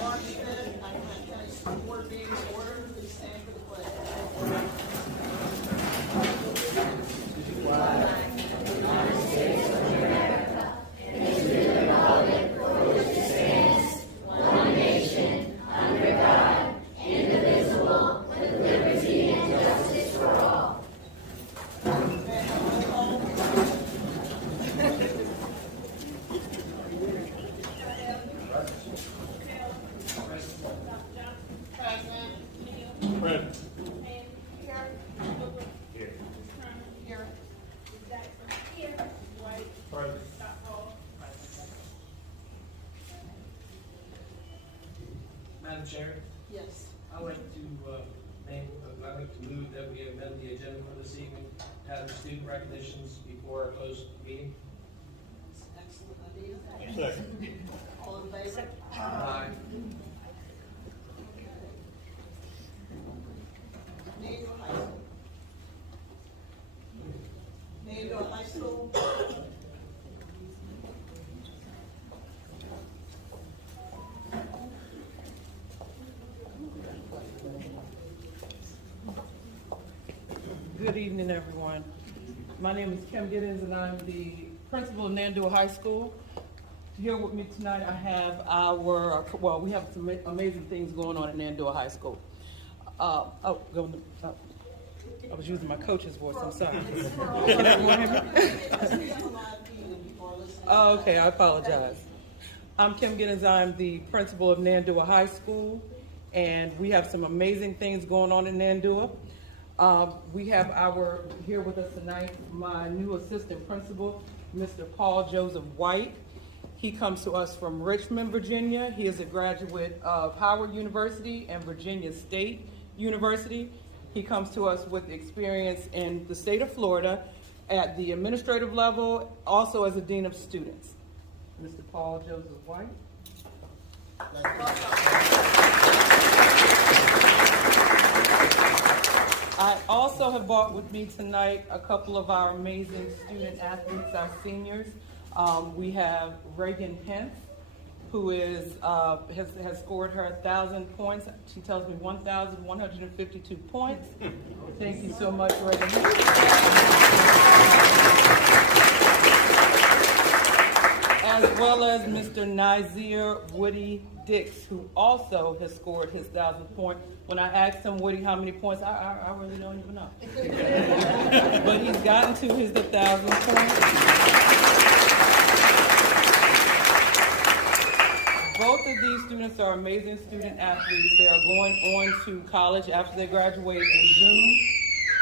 March 5th, Hackensack County School Board meeting to order. Please stand for the pledge. Madam Chair, Yes. I'd like to move that we amend the agenda for this evening, to have the student recognitions before our closed meeting. That's an excellent idea. Second. All in favor? Aye. Nashville High School. Nashville High School. Good evening, everyone. My name is Kim Giddens, and I'm the principal of Nandua High School. Here with me tonight, I have we have some amazing things going on at Nandua High School. I was using my coach's voice, I'm sorry. Can everyone hear me? Oh, okay, I apologize. I'm Kim Giddens, I'm the principal of Nandua High School, and we have some amazing things going on in Nandua. We have here with us tonight, my new assistant principal, Mr. Paul Joseph White. He comes to us from Richmond, Virginia. He is a graduate of Howard University and Virginia State University. He comes to us with experience in the state of Florida at the administrative level, also as a dean of students. Mr. Paul Joseph White. I also have brought with me tonight a couple of our amazing student athletes, our seniors. We have Reagan Pence, who has scored her 1,000 points. She tells me 1,152 points. Thank you so much, Reagan. As well as Mr. Nazir Woody Dix, who also has scored his 1,000th point. When I asked him, Woody, how many points, I really don't even know. But he's gotten to his 1,000 points. Both of these students are amazing student athletes. They are going on to college after they graduate in June.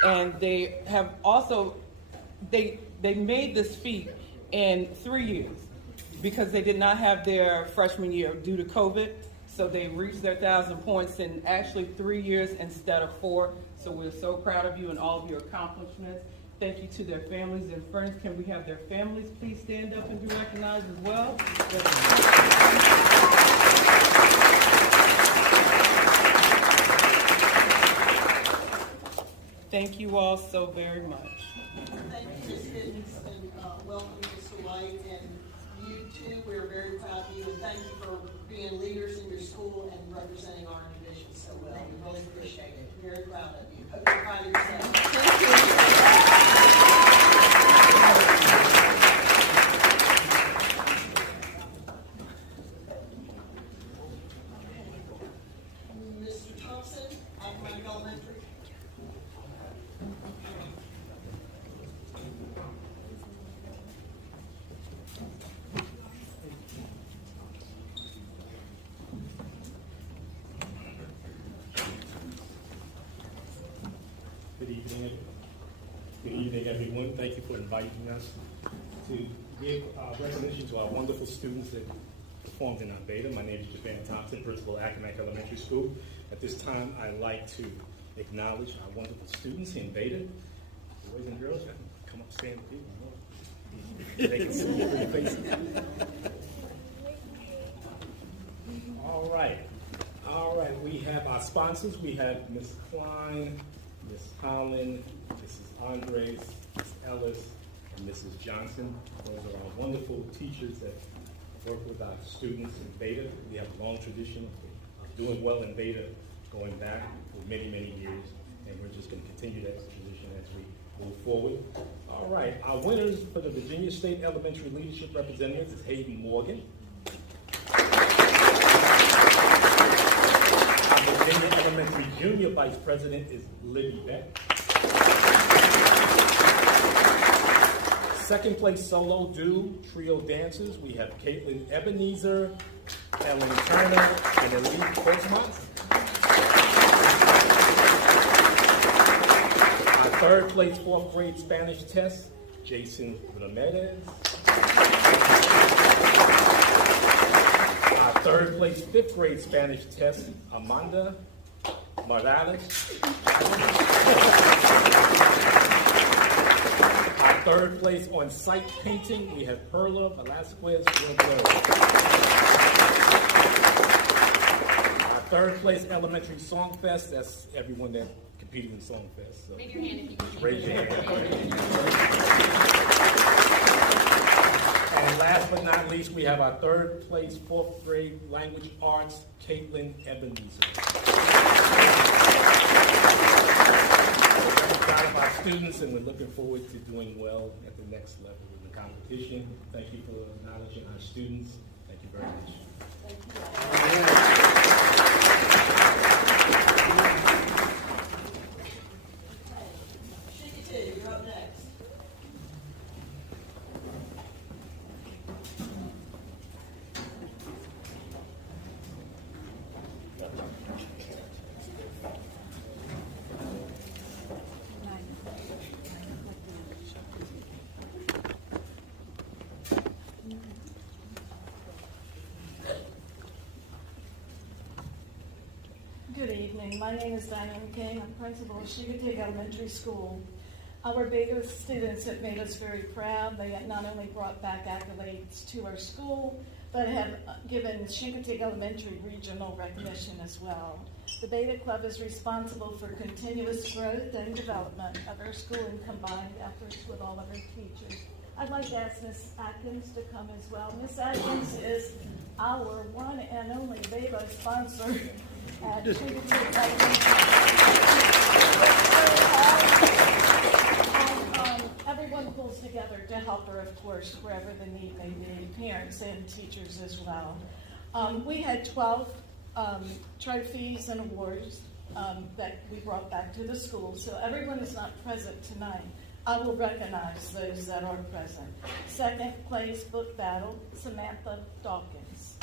And they have also, they made this feat in 3 years because they did not have their freshman year due to COVID. So they reached their 1,000 points in actually 3 years instead of 4. So we're so proud of you and all of your accomplishments. Thank you to their families and friends. Can we have their families please stand up and be recognized as well? Thank you all so very much. Thank you, Ms. Giddens, and welcome, Mr. White, and you too. We're very proud of you, and thank you for being leaders in your school and representing our division so well. We really appreciate it. We're very proud of you. Hope you're proud of yourself. Thank you. Mr. Thompson, Academic Elementary. Good evening, everyone. Thank you for inviting us to give recognition to our wonderful students that performed in our beta. My name is Javan Thompson, principal of Academic Elementary School. At this time, I'd like to acknowledge our wonderful students in beta. Boys and girls, come up, stand with you. They can see you in the face. All right. We have our sponsors. We have Ms. Klein, Ms. Holland, Mrs. Andres, Ms. Ellis, and Mrs. Johnson. Those are our wonderful teachers that work with our students in Beta. We have a long tradition of doing well in Beta going back for many, many years, and we're just going to continue that tradition as we move forward. All right, our winners for the Virginia State Elementary Leadership Representatives is Hayden Morgan. Our Virginia Elementary Junior Vice President is Libby Beck. Second place solo duo trio dancers, we have Caitlin Ebenezer, Ellen Turner, and Elite Postmont. Our third place fourth grade Spanish test, Jason Ramirez. Our third place fifth grade Spanish test, Amanda Morales. Third place on site painting, we have Perla Velasquez. Our third place elementary song fest, that's everyone that competed in song fest. So raise your hand if you can. raise your hand. And last but not least, we have our third place fourth grade language arts, Caitlin Ebenezer. Proud of our students, and we're looking forward to doing well at the next level in the competition. Thank you for acknowledging our students. Thank you very much. Shikiti, you're up next. Good evening. My name is Diane King. I'm principal of Shingatig Elementary School. Our Beta students have made us very proud. They have not only brought back accolades to our school, but have given Shingatig Elementary regional recognition as well. The Beta Club is responsible for continuous growth and development of our school and combined efforts with all of our teachers. I'd like to ask Ms. Atkins to come as well. Ms. Atkins is our one and only Beta sponsor at Shingatig Elementary. And everyone pulls together to help her, of course, wherever the need may be, parents and teachers as well. We had 12 trophies and awards that we brought back to the school, so everyone is not present tonight. I will recognize those that are present. Second place book battle, Samantha Dawkins.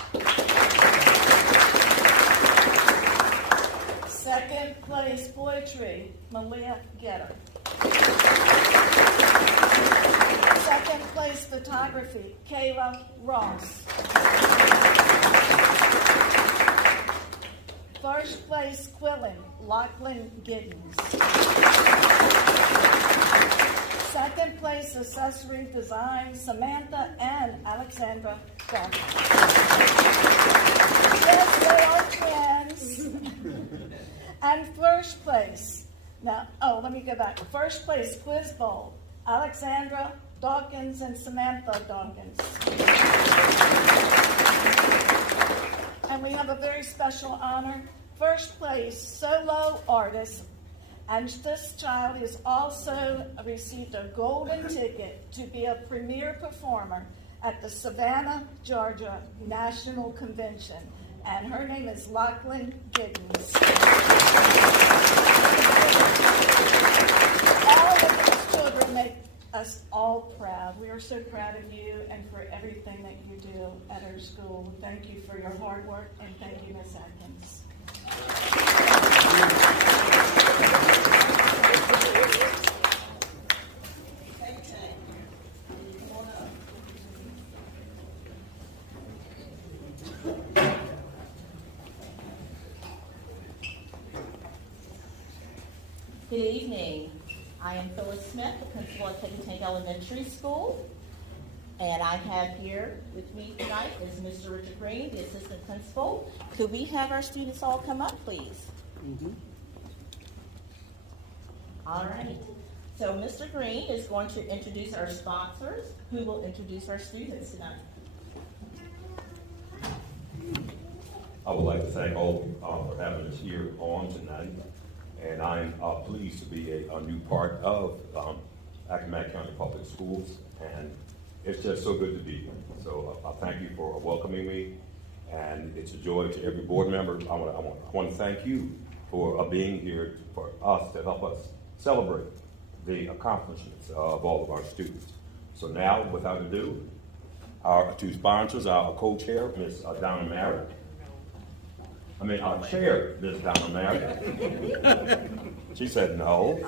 Second place poetry, Malia Getter. Second place photography, Kayla Ross. First place quilling, Lachlan Giddens. Second place accessory design, Samantha and Alexandra Dawkins. Yes, they are twins. And first place, let me go back. First place quiz bowl, Alexandra Dawkins and Samantha Dawkins. And we have a very special honor. First place solo artist, and this child has also received a golden ticket to be a premier performer at the Savannah, Georgia National Convention. And her name is Lachlan Giddens. All of these children make us all proud. We are so proud of you and for everything that you do at our school. Thank you for your hard work, and thank you, Ms. Atkins. Good evening. I am Phyllis Smith, the principal at Tank Elementary School. And I have here with me tonight is Mr. Richard Green, the assistant principal. Could we have our students all come up, please? All right. So Mr. Green is going to introduce our sponsors, who will introduce our students tonight. I would like to thank all for having us here on tonight. And I'm pleased to be a new part of Accomack County Public Schools. And it's just so good to be here. So I thank you for welcoming me. And it's a joy to every board member. I want to thank you for being here for us to help us celebrate the accomplishments of all of our students. So now, without ado, our two sponsors, our co-chair, Ms. Donna Merritt. Our chair, Ms. Donna Merritt. She said no.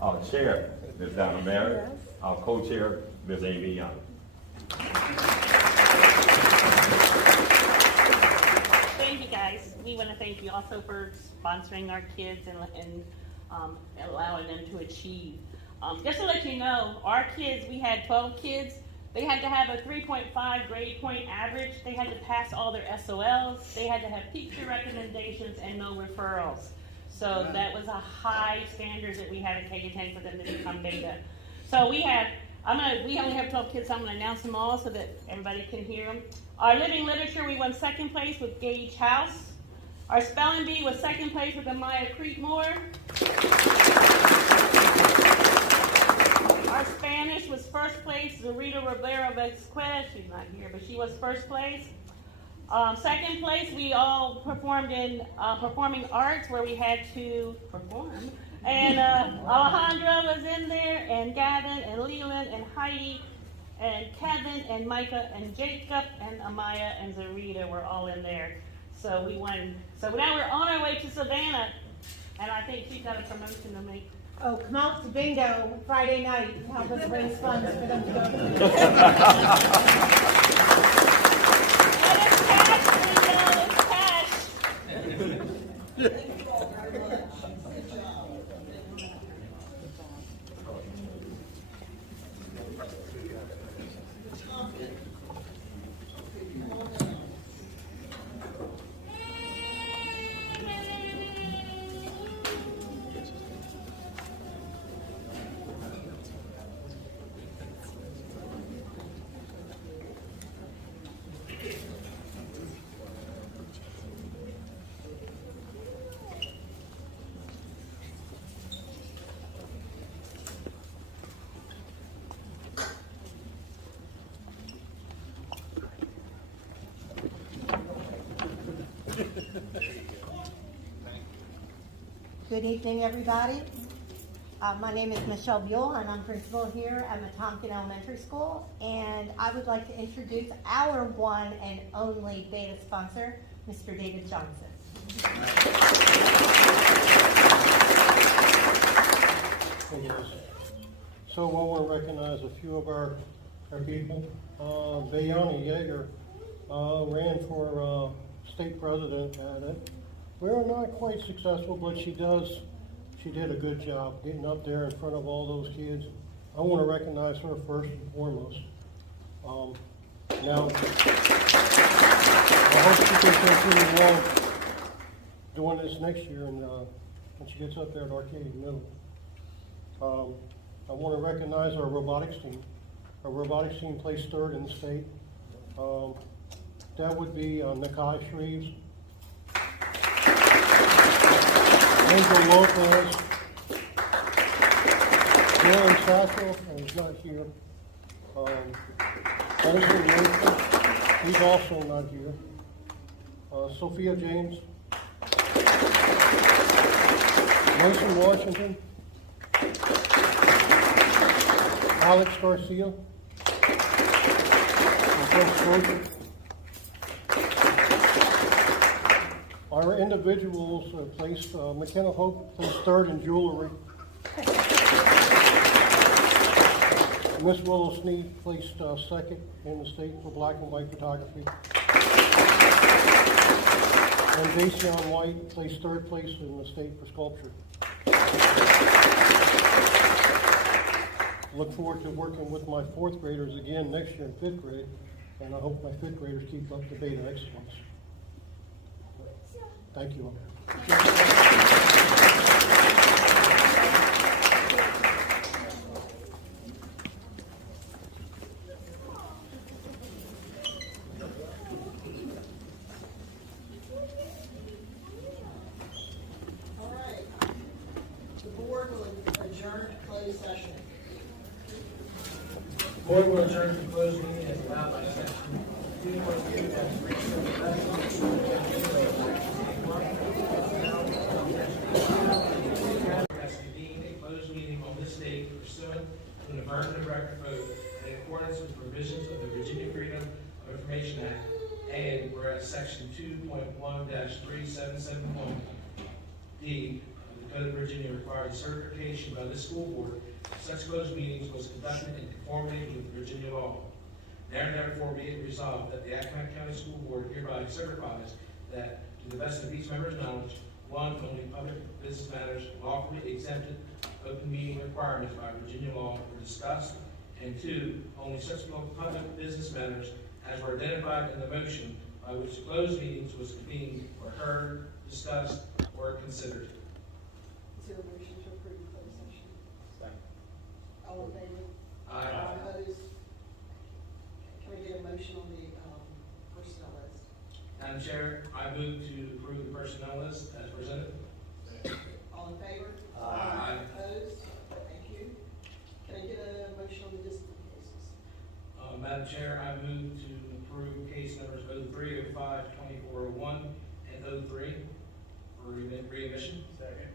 Our chair, Ms. Donna Merritt. Our co-chair, Ms. Amy Young. Thank you, guys. We want to thank you also for sponsoring our kids and allowing them to achieve. Just to let you know, our kids, we had 12 kids. They had to have a 3.5 grade point average. They had to pass all their SOLs. They had to have teacher recommendations and no referrals. So that was a high standard that we had at Kagatang for them to become beta. So we only have 12 kids, so I'm going to announce them all so that everybody can hear them. Our living literature, we won second place with Gage House. Our spelling bee was second place with Amaya Creekmore. Our Spanish was first place, Zarita Rivera Vesquez. She's not here, but she was first place. Second place, we all performed in performing arts where we had to perform. And Alejandra was in there, and Gavin, and Leland, and Heidi, and Kevin, and Micah, and Jacob, and Amaya, and Zarita were all in there. So we won. So now we're on our way to Savannah, and I think she's got a promotion to make. Oh, come out to bingo Friday night. Help us raise funds for them to go to the And it's cash, bingo, it's cash. Thank you all very much. Good job. Tompkins. Come on down. Good evening, everybody. My name is Michelle Buell, and I'm principal here at Metomkin Elementary School. And I would like to introduce our one and only beta sponsor, Mr. David Johnson. So I want to recognize a few of our people. Bayani Yeager ran for state president at it. We were not quite successful, but she did a good job getting up there in front of all those kids. I want to recognize her first and foremost. Now, I hope she can continue on doing this next year and when she gets up there at Arcadia Middle. I want to recognize our robotics team. Our robotics team placed third in the state. That would be Nakai Shreves, Angel Lopez, Dylan Satchel, he's not here. Edison Nathan, he's also not here. Sophia James, Mason Washington, Alex Garcia, and Chris Georgia. Our individuals placed, McKenna Hope placed third in jewelry. Miss Willow Sneed placed second in the state for black and white photography. And Dacian White placed third place in the state for sculpture. Look forward to working with my fourth graders again next year in fifth grade, and I hope my fifth graders keep up the beta excellence. Thank you all. Board will adjourn to closed meeting as allowed by section 2.2-3. Has convened a closed meeting on this date pursuant to an affirmative record vote in accordance with provisions of the Virginia Freedom of Information Act, and whereas section 2.1-3771D of the Code of Virginia requires certification by the school board, such closed meetings was conducted in conformity with Virginia law. Now therefore be it resolved that the Accomack County School Board hereby certifies that, to the best of each member's knowledge, one, only public business matters lawfully exempted open meeting requirements by Virginia law were discussed, and two, only such public business matters as were identified in the motion by which the closed meetings was convened were heard, discussed, or considered. Is there a motion to approve the closed session? Second. All in favor? Aye. Opposed? Can we get a motion on the personnel list? Madam Chair, I move to approve the personnel list as presented. All in favor? Aye. Opposed? Thank you. Can I get a motion on the discipline cases? Madam Chair, I move to approve case numbers 03, 05, 2401, and 03 for readmission. Second.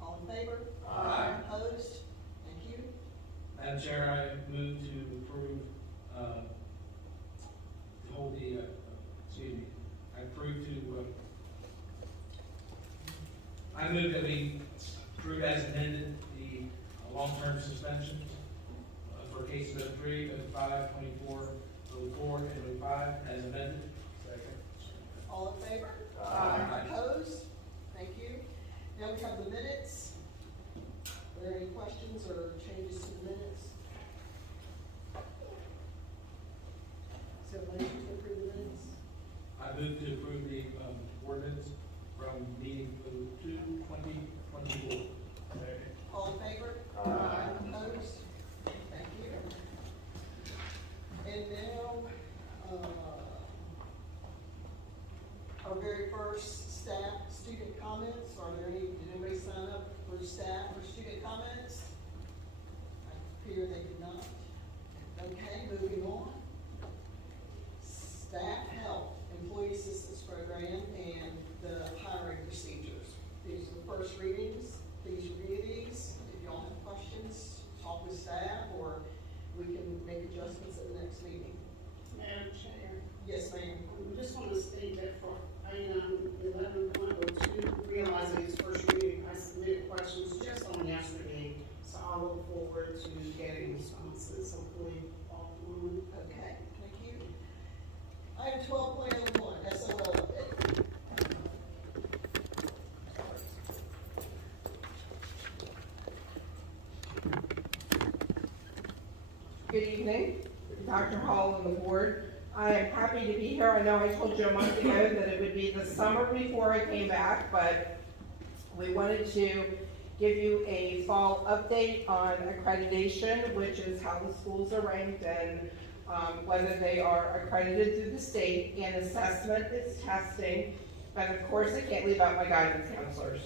All in favor? Aye. Opposed? Thank you. Madam Chair, I move to approve, I move that we approve as amended the long-term suspension for cases 03, 05, 24, 04, and 05 as amended. Second. All in favor? Aye. Opposed? Thank you. Now we have the minutes. Are there any questions or changes to the minutes? Is there a motion to approve the minutes? I move to approve the ordinance from meeting 2/20/24. All in favor? Aye. Opposed? Thank you. And now, our very first staff student comments. Did anybody sign up for staff or student comments? I fear they did not. Okay, moving on. Staff health, employee assistance program, and the hiring procedures. These are the first readings. Please review these. If y'all have questions, talk with staff, or we can make adjustments at the next meeting. Madam Chair, Yes, ma'am. I just want to state that for item 11.02, realizing it's first reading, I submitted questions just on yesterday, so I look forward to getting responses, hopefully all through. Okay, thank you. Item 12.01, SOL update. Good evening, Dr. Hall and the board. I am happy to be here. I know I told you a month ago that it would be the summer before I came back, but we wanted to give you a fall update on accreditation, which is how the schools are ranked and whether they are accredited through the state, and assessment is testing. And of course, I can't leave out my guidance counselors.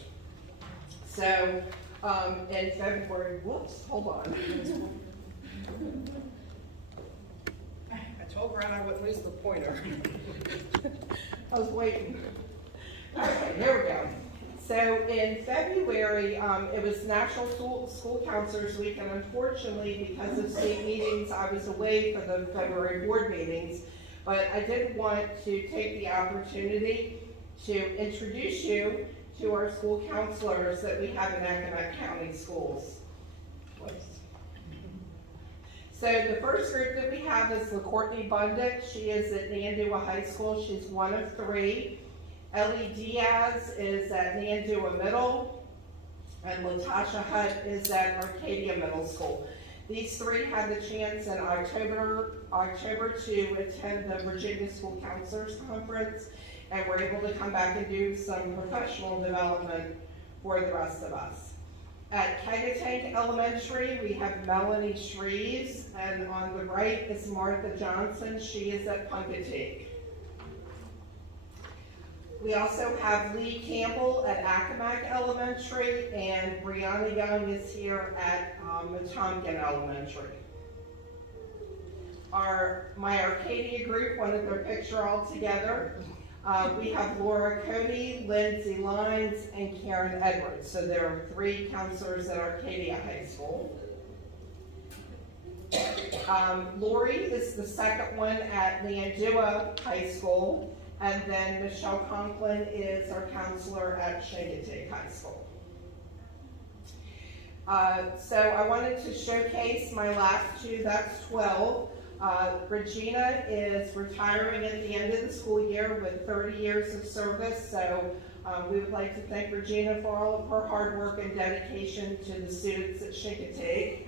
So in February, whoops, hold on. I told Brian I wouldn't lose the pointer. I was waiting. Okay, here we go. So in February, it was National School Counselors Week, and unfortunately, because of state meetings, I was away for the February board meetings. But I did want to take the opportunity to introduce you to our school counselors that we have in Accomack County Schools. So the first group that we have is LaCourtney Bundick. She is at Nandua High School. She's one of three. Ellie Diaz is at Nandua Middle, and Latasha Hutt is at Arcadia Middle School. These three had the chance in October to attend the Virginia School Counselors Conference, and were able to come back and do some professional development for the rest of us. At Kegatank Elementary, we have Melanie Shreves, and on the right is Martha Johnson. She is at Punkateek. We also have Lee Campbell at Accomack Elementary, and Brianna Young is here at Metonkin Elementary. My Arcadia group wanted their picture all together. We have Laura Cody, Lindsay Lines, and Karen Edwards. So there are 3 counselors at Arcadia High School. Lori is the second one at Nandua High School, and then Michelle Conklin is our counselor at Chincoteague High School. So I wanted to showcase my last 2, that's 12. Regina is retiring at the end of the school year with 30 years of service, so we would like to thank Regina for all of her hard work and dedication to the students at Chincoteague.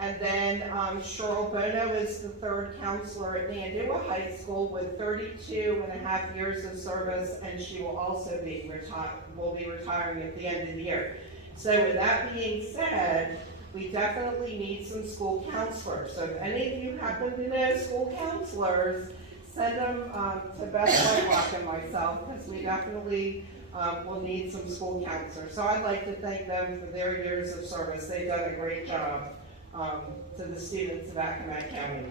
And then Cheryl Bono is the 3rd counselor at Nandua High School with 32.5 years of service, and she will also be retiring at the end of the year. So with that being said, we definitely need some school counselors. So if any of you happen to know school counselors, send them to Beth Whitelock and myself, because we definitely will need some school counselors. So I'd like to thank them for their years of service. They've done a great job to the students of Accomack County.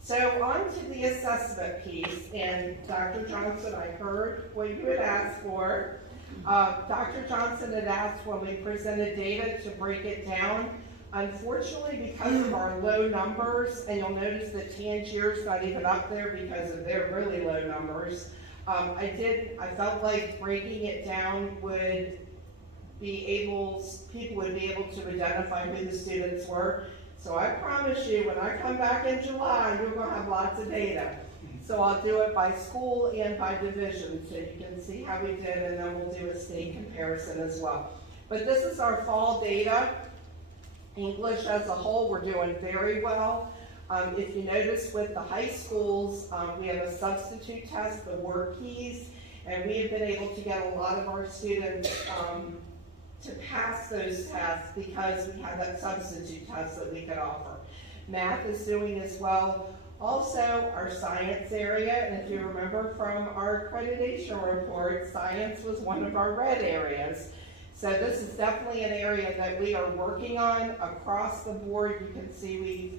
So on to the assessment piece, and Dr. Johnson, I heard what you had asked for. Dr. Johnson had asked when we presented data to break it down. Unfortunately, because of our low numbers, and you'll notice that Tangier's not even up there because of their really low numbers, I felt like breaking it down would people would be able to identify who the students were. So I promise you, when I come back in July, you're going to have lots of data. So I'll do it by school and by division, so you can see how we did, and then we'll do a state comparison as well. But this is our fall data. English as a whole, we're doing very well. If you notice with the high schools, we have a substitute test, the word keys, and we have been able to get a lot of our students to pass those tests because we have that substitute test that we could offer. Math is doing as well. Also, our science area, and if you remember from our accreditation report, science was one of our red areas. So this is definitely an area that we are working on across the board. You can see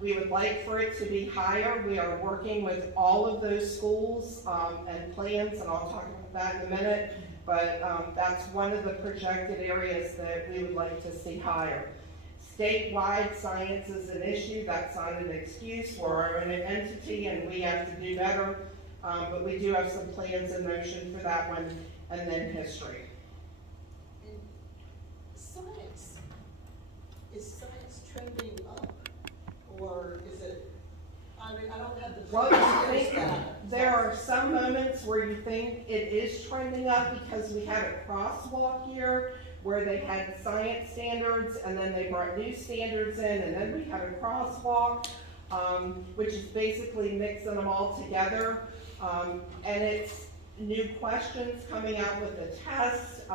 we would like for it to be higher. We are working with all of those schools and plans, and I'll talk about that in a minute, but that's one of the projected areas that we would like to see higher. Statewide, science is an issue. That's not an excuse. We're our own entity and we have to do better, but we do have some plans in motion for that one, and then history. And science, is science trending up, or is it, I mean, I don't have the Well, I figures think that. there are some moments where you think it is trending up because we had a crosswalk here where they had science standards and then they brought new standards in, and then we had a crosswalk, which is basically mixing them all together. And it's new questions coming out with the test.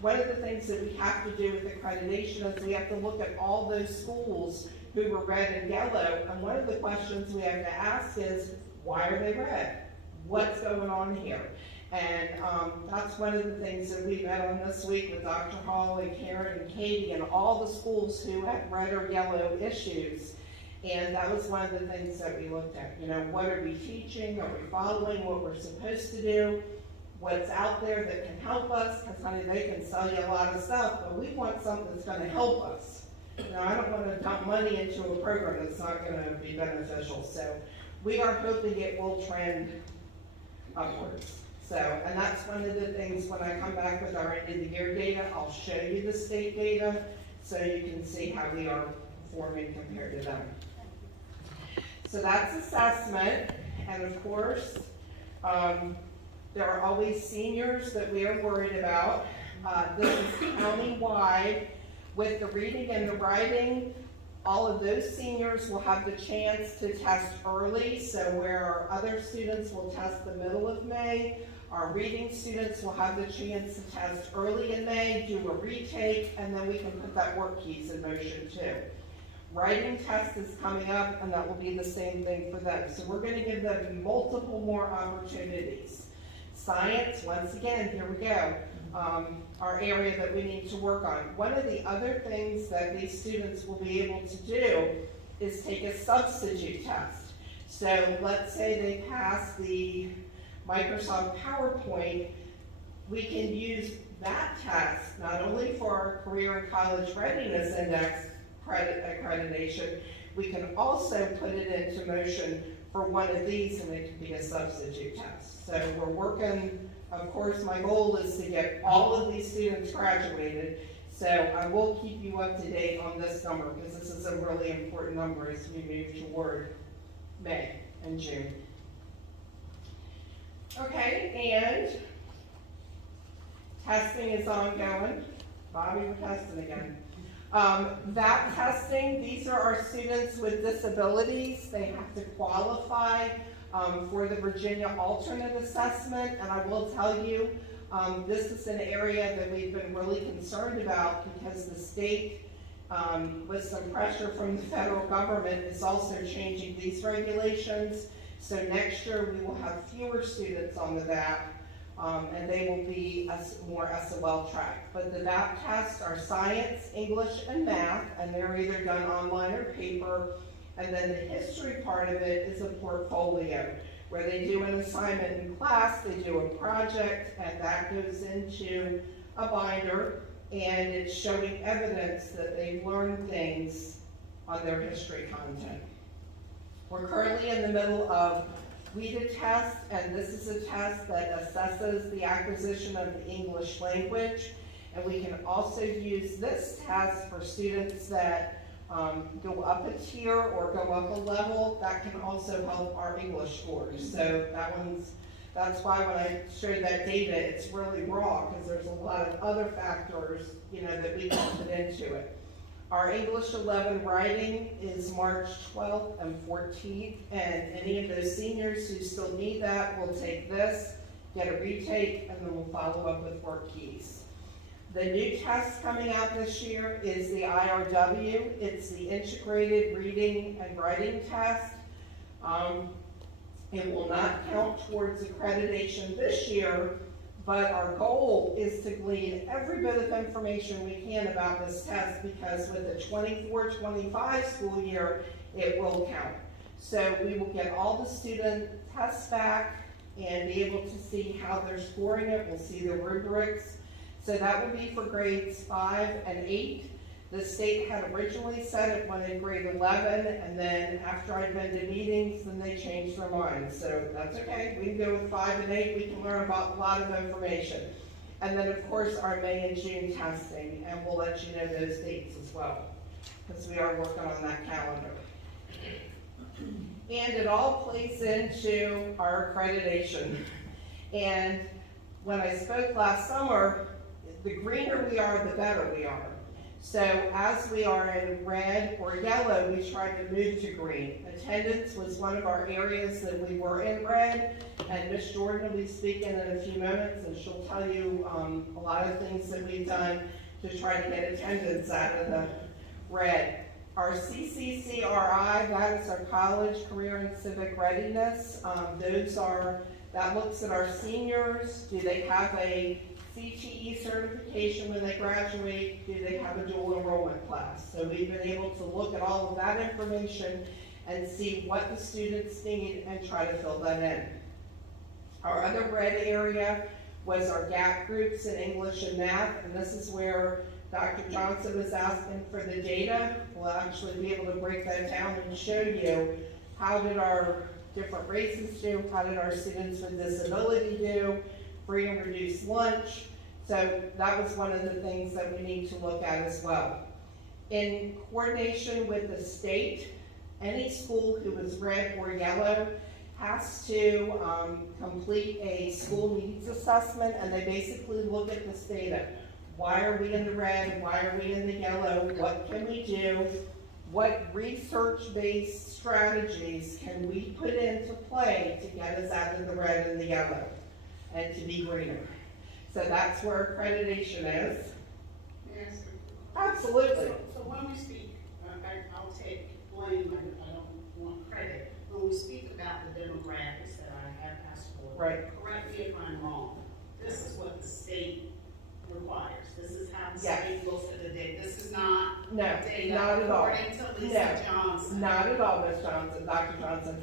One of the things that we have to do with accreditation is we have to look at all those schools who were red and yellow, and one of the questions we have to ask is, why are they red? What's going on here? And that's one of the things that we met on this week with Dr. Hall and Karen and Katie and all the schools who had red or yellow issues. And that was one of the things that we looked at. What are we teaching? Are we following what we're supposed to do? What's out there that can help us? Because, honey, they can sell you a lot of stuff, but we want something that's going to help us. I don't want to dump money into a program that's not going to be beneficial. So we are hoping it will trend upwards. So, and that's one of the things when I come back with our end of the year data, I'll show you the state data so you can see how we are performing compared to them. So that's assessment, and of course, there are always seniors that we are worried about. This is county-wide. With the reading and the writing, all of those seniors will have the chance to test early, so where our other students will test the middle of May, our reading students will have the chance to test early in May, do a retake, and then we can put that work keys in motion too. Writing test is coming up, and that will be the same thing for them. So we're going to give them multiple more opportunities. Science, once again, here we go. our area that we need to work on. One of the other things that these students will be able to do is take a substitute test. So let's say they pass the Microsoft PowerPoint, we can use that test not only for our Career and College Readiness Index accreditation, we can also put it into motion for one of these, and it can be a substitute test. So we're working, of course, my goal is to get all of these students graduated, so I will keep you up to date on this number, because this is a really important number as we move toward May and June. Okay, and testing is ongoing. Bobby, we're testing again. That testing, these are our students with disabilities. They have to qualify for the Virginia Alternate Assessment, and I will tell you, this is an area that we've been really concerned about because the state, with some pressure from the federal government, is also changing these regulations. So next year we will have fewer students on the VAP, and they will be more SOL tracked. But the VAP tests are science, English, and math, and they're either done online or paper. And then the history part of it is a portfolio, where they do an assignment in class, they do a project, and that goes into a binder, and it's showing evidence that they've learned things on their history content. We're currently in the middle of WIDA test, and this is a test that assesses the acquisition of the English language. And we can also use this test for students that go up a tier or go up a level. That can also help our English scores. So that's why when I showed that data, it's really raw, because there's a lot of other factors, that we can put into it. Our English 11 writing is March 12th and 14th, and any of those seniors who still need that will take this, get a retake, and then we'll follow up with work keys. The new test coming out this year is the IRW. It's the Integrated Reading and Writing Test. It will not count towards accreditation this year, but our goal is to glean every bit of information we can about this test, because with the 24-25 school year, it will count. So we will get all the student tests back and be able to see how they're scoring it. We'll see the rubrics. So that would be for grades 5 and 8. The state had originally said it wanted grade 11, and then after I'd been to meetings, then they changed their mind. So that's okay. We can go with 5 and 8. We can learn about a lot of information. And then, of course, our May and June testing, and we'll let you know those dates as well, because we are working on that calendar. And it all plays into our accreditation. And when I spoke last summer, the greener we are, the better we are. So as we are in red or yellow, we tried to move to green. Attendance was one of our areas that we were in red, and Ms. Jordan will be speaking in a few moments, and she'll tell you a lot of things that we've done to try to get attendance out of the red. Our CCCRI, that is our College, Career, and Civic Readiness. That looks at our seniors. Do they have a CTE certification when they graduate? Do they have a dual enrollment class? So we've been able to look at all of that information and see what the students need and try to fill that in. Our other red area was our gap groups in English and math, and this is where Dr. Johnson was asking for the data. We'll actually be able to break that down and show you how did our different races do, how did our students with disability do, free and reduced lunch. So that was one of the things that we need to look at as well. In coordination with the state, any school who is red or yellow has to complete a school needs assessment, and they basically look at this data. Why are we in the red? Why are we in the yellow? What can we do? What research-based strategies can we put into play to get us out of the red and the yellow and to be greener? So that's where accreditation is. Yes. Absolutely. So when we speak, I'll take blame, I don't want credit. When we speak about the demographics that I have asked for, Right. correct me if I'm wrong, this is what the state Lisa Johnson. Not at all, Ms. Johnson, Dr. Johnson.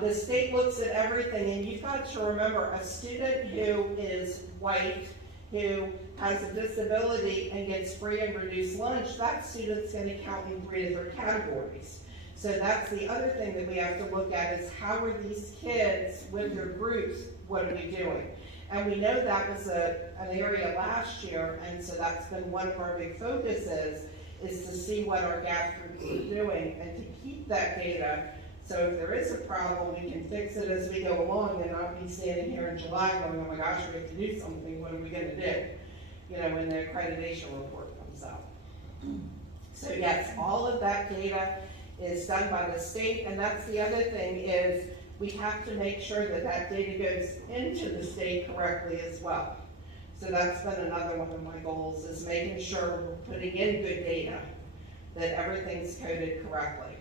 The state looks at everything, and you've got to remember, a student who is white, who has a disability and gets free and reduced lunch, that student's going to count in 3 different categories. So that's the other thing that we have to look at is how are these kids with their groups, what are we doing? And we know that was an area last year, and so that's been one of our big focuses, is to see what our gap groups are doing and to keep that data. So if there is a problem, we can fix it as we go along and not be standing here in July going, oh my gosh, we have to do something, what are we gonna do? You know, when the accreditation report comes out. So yes, all of that data is done by the state, and that's the other thing is we have to make sure that that data goes into the state correctly as well. So that's been another one of my goals is making sure we're putting in good data, that everything's coded correctly.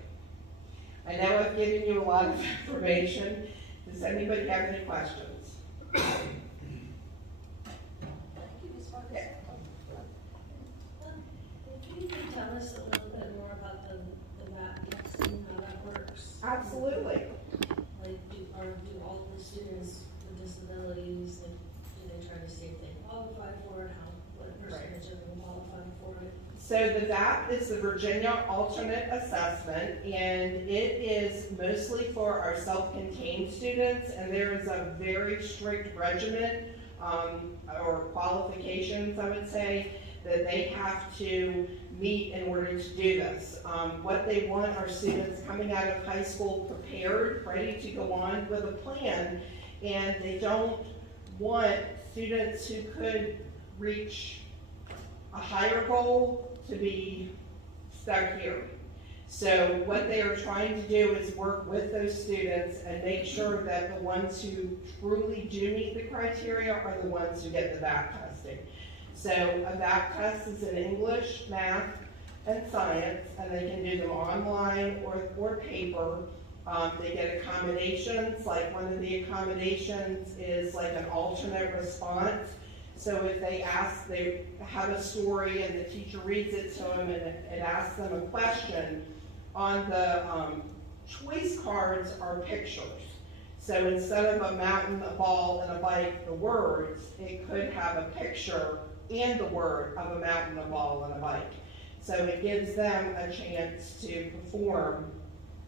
I know I've given you a lot of information. Does anybody have any questions? Can you tell us a little bit more about the MAP testing, how that works? Absolutely. Like, do all the students with disabilities, like, do they try to see if they qualify for it? What percentage of them qualify for it? So the VAP is the Virginia Alternate Assessment, and it is mostly for our self-contained students, and there is a very strict regimen or qualifications, I would say, that they have to meet in order to do this. What they want are students coming out of high school prepared, ready to go on with a plan, and they don't want students who could reach a higher goal to be stuck here. So what they are trying to do is work with those students and make sure that the ones who truly do meet the criteria are the ones who get the VAP testing. So a VAP test is in English, math, and science, and they can do them online or paper. They get accommodations, like one of the accommodations is like an alternate response. So if they have a story and the teacher reads it to them and it asks them a question, on the choice cards are pictures. So instead of a mountain, a ball, and a bike, the words, it could have a picture and the word of a mountain, a ball, and a bike. So it gives them a chance to perform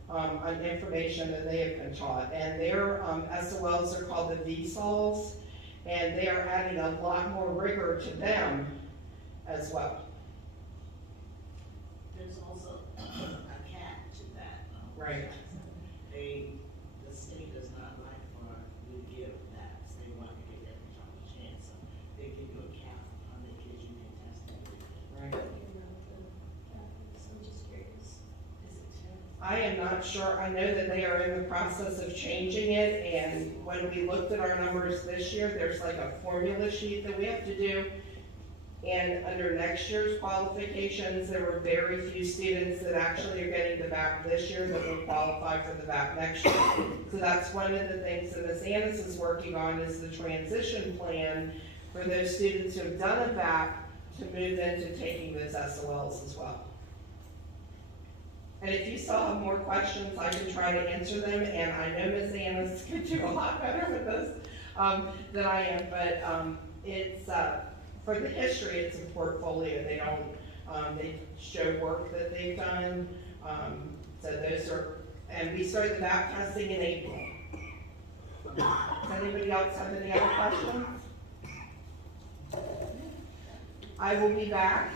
on information that they have been taught. And their SOLs are called the VSOLs, and they are adding a lot more rigor to them as well. There's also a cap to that. Right. The state does not like for you to give that. They want to give every child a chance. So they give you a cap on the kids you can test every day. Right. So I'm just curious. Is it 10? I am not sure. I know that they are in the process of changing it, and when we looked at our numbers this year, there's like a formula sheet that we have to do. And under next year's qualifications, there were very few students that actually are getting the VAP this year that will qualify for the VAP next year. So that's one of the things that Ms. Annis is working on is the transition plan for those students who have done a VAP to move into taking those SOLs as well. And if you still have more questions, I can try to answer them, and I know Ms. Annis could do a lot better with this than I am, but it's, for the history, it's a portfolio. They don't, they show work that they've done, so those are, and we started the VAP testing in April. Does anybody else have any other questions? I will be back.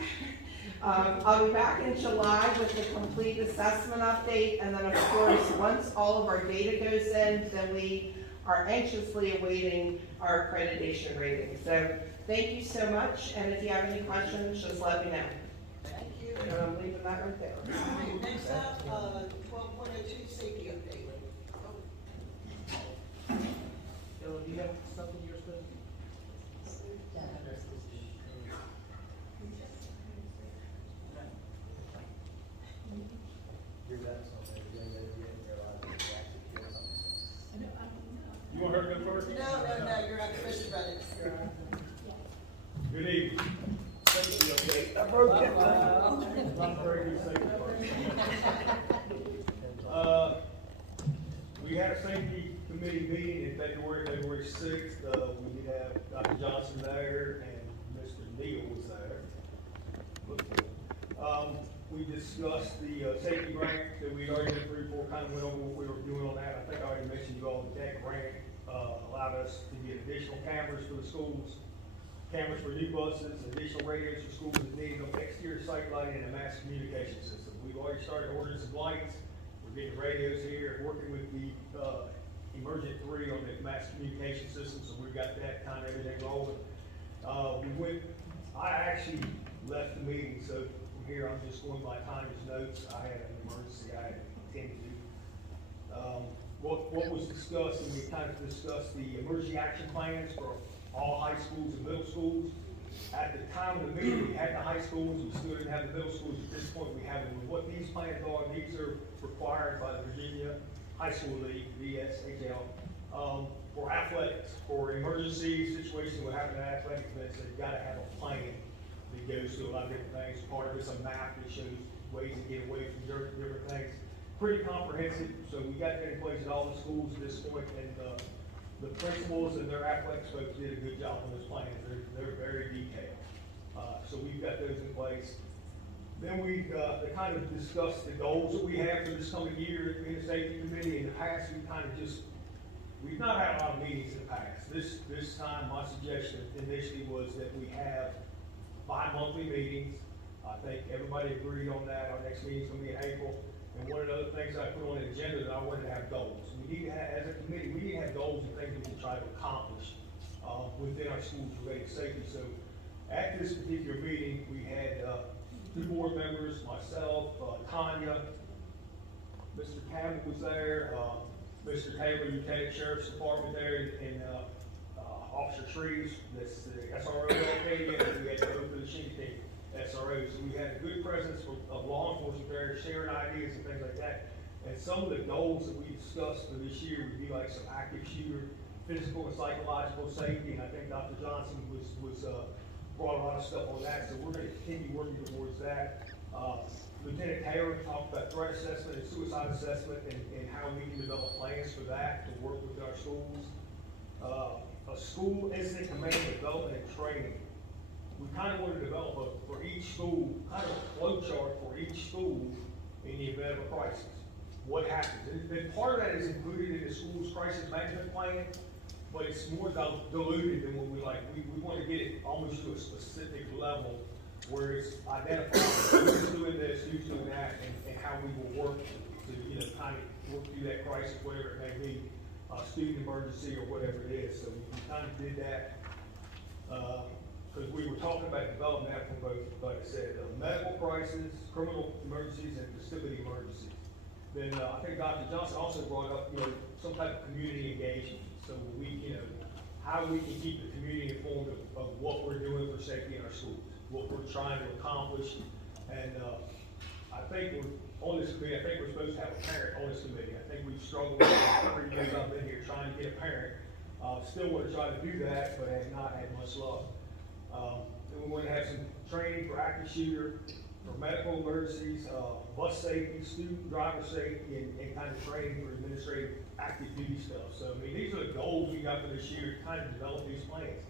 I'll be back in July with the complete assessment update, and then of course, once all of our data goes in, then we are anxiously awaiting our accreditation rating. So thank you so much, and if you have any questions, just let me know. Thank you. And I'm leaving that right there. All right, next up, 12.02 safety update. Bill, do you have something you're supposed to? You want her to go first? No, you're not supposed to run it. Good evening. Thank you. I broke it. Not very good safety. we had a safety committee meeting in February 6th. We did have Dr. Johnson there and Mr. Neal was there. We discussed the safety grant that we'd already been through for, kind of went over what we were doing on that. I think I already mentioned you all that grant allowed us to get additional cameras for the schools, cameras for new buses, additional radios for schools that need an exterior sight lighting and a mass communication system. We've already started ordering some lights. We're getting radios here, working with the Emergent 3 on the mass communication system, so we've got that kind of everything rolling. I actually left the meeting, so from here I'm just going by Tanya's notes. I had an emergency I had to attend to. What was discussed, and we kind of discussed the emergency action plans for all high schools and middle schools. At the time of the meeting, we had the high schools, we still didn't have the middle schools. At this point, we have them. What these plans are, these are required by the Virginia High School League, VSHL, for athletics, for emergency situations, what happen in athletic events, they've got to have a plan that goes through a lot of different things. Part of it's a map that shows ways to get away from different things. Pretty comprehensive, so we got that in place at all the schools at this point, and the principals and their athletics folks did a good job on those plans. They're very detailed. So we've got those in place. Then we kind of discussed the goals that we have for this coming year in the safety committee. In the past, we've not had a lot of meetings in the past. This time, my suggestion initially was that we have 5 monthly meetings. I think everybody agreed on that. Our next meeting's gonna be in April. And one of the other things I put on the agenda that I wanted to have goals. We need to have, as a committee, we need to have goals and things we can try to accomplish within our schools related to safety. So at this particular meeting, we had 2 board members, myself, Tanya, Mr. Campbell was there, Mr. Taylor, Lieutenant Sheriff's Department there, and Officer Trees, that's the SRO Acadia, and we had to go for the Shinnecock SRO. So we had a good presence of law enforcement there, sharing ideas and things like that. And some of the goals that we discussed for this year would be like some active shooter, physical and psychological safety, and I think Dr. Johnson was brought a lot of stuff on that, so we're going to continue working towards that. Lieutenant Taylor talked about threat assessment and suicide assessment and how we can develop plans for that to work with our schools. A school incident command development and training. We kind of want to develop for each school, kind of a flow chart for each school in the event of a crisis. What happens? And part of that is included in the school's crisis management plan, but it's more diluted than what we like. We want to get it almost to a specific level where it's identified who's doing this, who's doing that, and how we will work to kind of work through that crisis, whatever it may be, student emergency or whatever it is. So we kind of did that because we were talking about developing that from both, like I said, medical crisis, criminal emergencies, and facility emergencies. Then I think Dr. Johnson also brought up, some type of community engagement. So we, how we can keep the community informed of what we're doing for safety in our schools, what we're trying to accomplish. And I think we're on this committee, I think we're supposed to have a parent on this committee. I think we've struggled with it for 3 years I've been here trying to get a parent. Still want to try to do that, but have not had much luck. Then we want to have some training for active shooter, for medical emergencies, bus safety, student driver safety, and kind of training for administrative active duty stuff. So, I mean, these are the goals we got for this year to kind of develop these plans.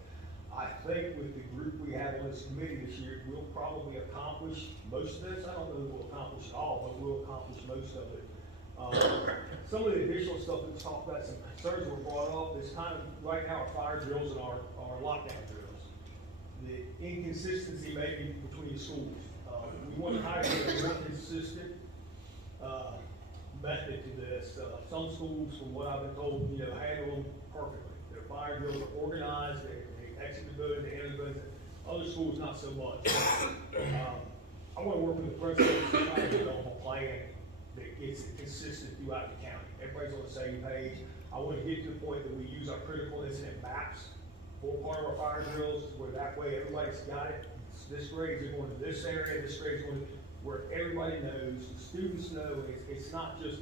I think with the group we have on this committee this year, we'll probably accomplish most of this. I don't know if we'll accomplish it all, but we'll accomplish most of it. Some of the additional stuff that we talked about, some concerns were brought up, is kind of right now our fire drills and our lockdown drills. The inconsistency maybe between schools. We want to try to get a more consistent method to this. Some schools, from what I've been told, handle them perfectly. Their fire drills are organized, they exit the building, they enter the building. Other schools, not so much. I want to work with the principals to try to develop a plan that gets it consistent throughout the county. Everybody's on the same page. I want to get to the point that we use our critical incident maps for part of our fire drills, where that way everybody's got it. This grade is going to this area, this grade is going to, where everybody knows, the students know, it's not just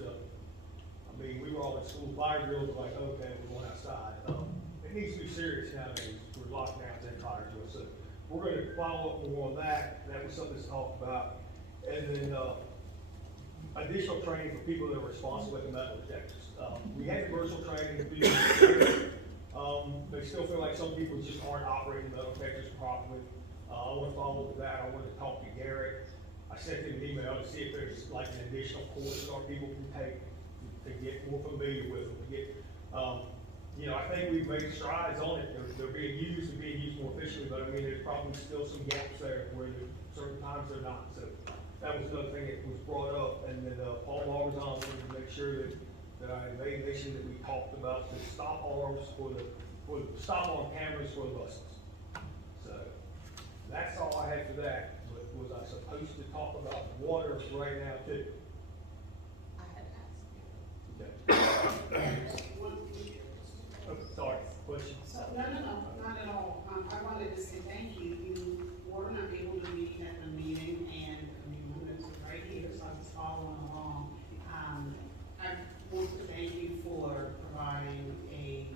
we were all at school fire drills, like, okay, we're going outside. It needs to be serious nowadays for lockdowns and fire drills. So we're going to follow up more on that. That was something that's talked about. And then additional training for people that are responsible with the metal detectors. We had commercial training to people. They still feel like some people just aren't operating metal detectors properly. I want to follow with that. I want to talk to Garrett. I sent him an email to see if there's like an additional course our people can take to get more familiar with them, to get, you know, I think we've made strides on it. They're being used and being used more efficiently, but I mean, there's probably still some gaps there where certain times they're not. So that was another thing that was brought up. And then Paul Marbazon wanted to make sure that I made mention that we talked about the stop arms for the stop arm cameras for the buses. So that's all I had for that. But was I supposed to talk about water right now too? I had asked. Okay. Oh, sorry, question. So, no, not at all. I wanted to say thank you. You were not able to be at the meeting, and I mean, my notes are right here, so I was following along. I want to thank you for providing a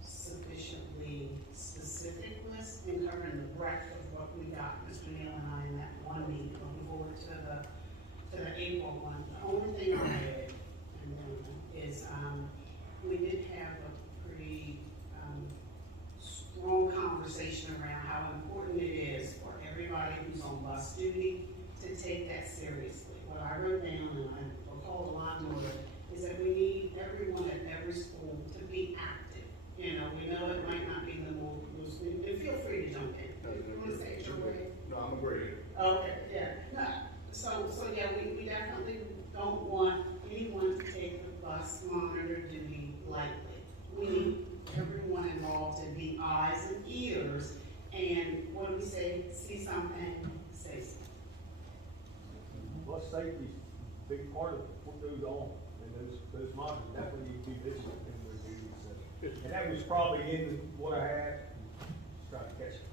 sufficiently specific list and covering the breadth of what we got, Mr. Neal and I, in that one meeting, looking forward to the April one. The only thing I added, is we did have a pretty strong conversation around how important it is for everybody who's on bus duty to take that seriously. What I wrote down, and I recall the line order, is that we need everyone at every school to be active. You know, we know it might not be the most, and feel free to jump in. You want to say it your way? No, I'm agreeing. Okay, yeah. No. So yeah, we definitely don't want anyone to take the bus monitor duty lightly. We need everyone involved to be eyes and ears, and what do we say? See something, say something. Bus safety is a big part of what goes on, and those monitors definitely need to be vigilant in their duties. And that was probably in what I had. Just trying to catch it.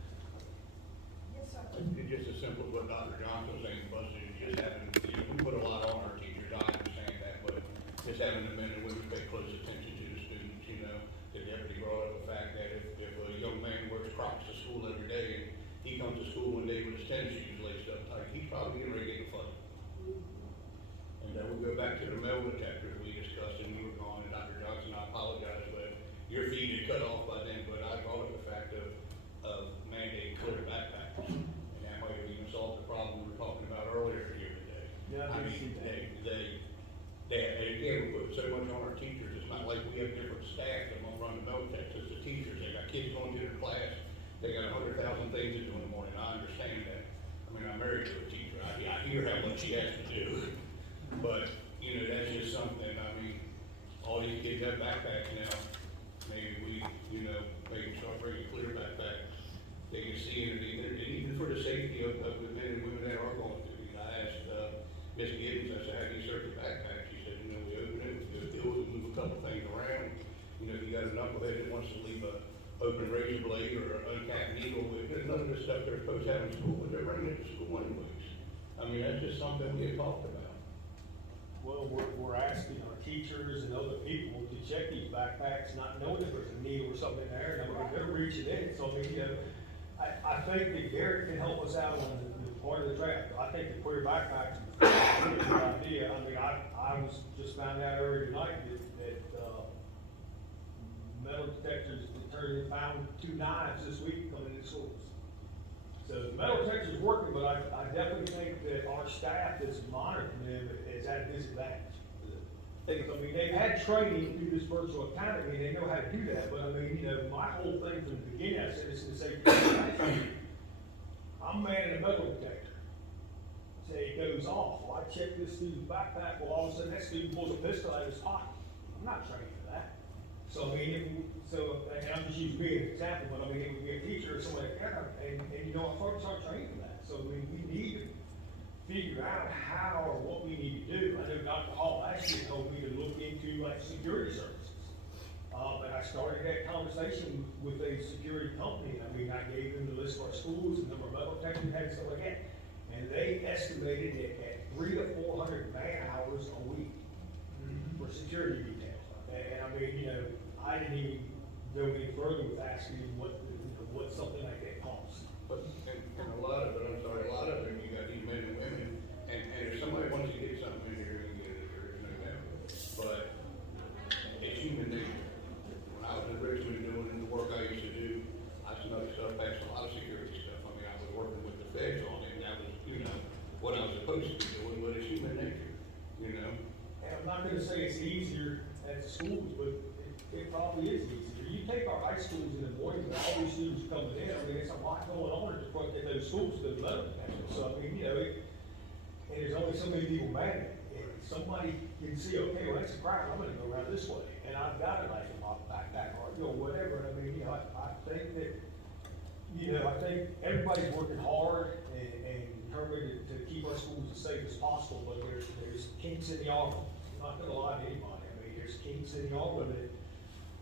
Yes, sir. It's just as simple as what Dr. Johnson was saying, buses just having, you know, we put a lot on our teachers, I understand that, but just having the men and women pay close attention to the students, you know. The deputy brought up the fact that if a young man wears Crocs to school every day, and he comes to school one day with his tennis shoes laced up tight, he's probably getting ready to get in a fight. And then we go back to the metal detectors we discussed, and we were gone, and Dr. Johnson, I apologize, but your feed had cut off by then, but I brought up the fact of mandating clear backpacks. And that might have even solved the problem we were talking about earlier here today. Yeah, I mean, again, we put so much on our teachers. It's not like we have different staff that won't run the metal detectors. It's the teachers. They got kids going to their class. They got 100,000 things to do in the morning. I understand that. I mean, I'm married to a teacher. I hear how much she has to do. But, you know, that's just something. I mean, all these kids have backpacks now. Maybe we, you know, maybe start bringing clear backpacks. They can see underneath it, and even for the safety of the men and women that are going through these. I asked Ms. Gibbons, I said, how do you search your backpack? She said, you know, we open it, we move a couple things around. You know, if you got a knucklehead that wants to leave a open razor blade or an uncapped needle, there's none of this stuff they're supposed to have in school, but they're bringing it to school anyways. I mean, that's just something we had talked about. Well, we're asking our teachers and other people to check these backpacks, not knowing if there's a needle or something there, and I mean, they're reaching in. So, I mean, you know, I think that Garrett can help us out on the part of the draft. I think the clear backpacks is a good idea. I mean, I was just found out earlier tonight that metal detectors found 2 knives this week coming into schools. So the metal detector's working, but I definitely think that our staff that's monitoring them is at a disadvantage. I mean, they've had training through this virtual academy, and they know how to do that, but I mean, you know, my whole thing from the beginning, I said it's to say, I'm manning a metal detector. Say it goes off, well, I check this student's backpack, well, all of a sudden that student pulls a pistol out of his pocket. I'm not trained for that. So I mean, and I'm just using me as an example, but I mean, it would be a teacher or someone like that, and you know, our folks aren't trained for that. So I mean, we need to figure out how or what we need to do. I know Dr. Hall actually told me to look into like security services. But I started that conversation with a security company. I mean, I gave them the list of our schools and the number of metal detectors we had and stuff like that. And they estimated it at 300 to 400 man hours a week for security details. And I mean, you know, I didn't even go any further with asking what something like that costs. But and a lot of it, I'm sorry, a lot of it, you got these men and women, And if somebody wants to get something in here, they can get it, there is no doubt. But it's human nature. When I was in Richmond doing the work I used to do, I snuck stuff past a lot of security stuff. I mean, I was working with the feds on it, and that was, you know, what I was supposed to be doing, but it's human nature, you know? And I'm not gonna say it's easier at the schools, but it probably is easier. You take our high schools in the morning, with all these students coming in, I mean, it's a lot going on at those schools, those medical centers. So, I mean, you know, and there's only so many people manning. And somebody can see, okay, well, that's a crowd, I'm gonna go around this way, and I've got a knife in my backpack, or, you know, whatever. I mean, you know, I think that, you know, I think everybody's working hard and determined to keep our schools as safe as possible, but there's kinks in the armor. I'm not gonna lie to anybody. I mean, there's kinks in the armor that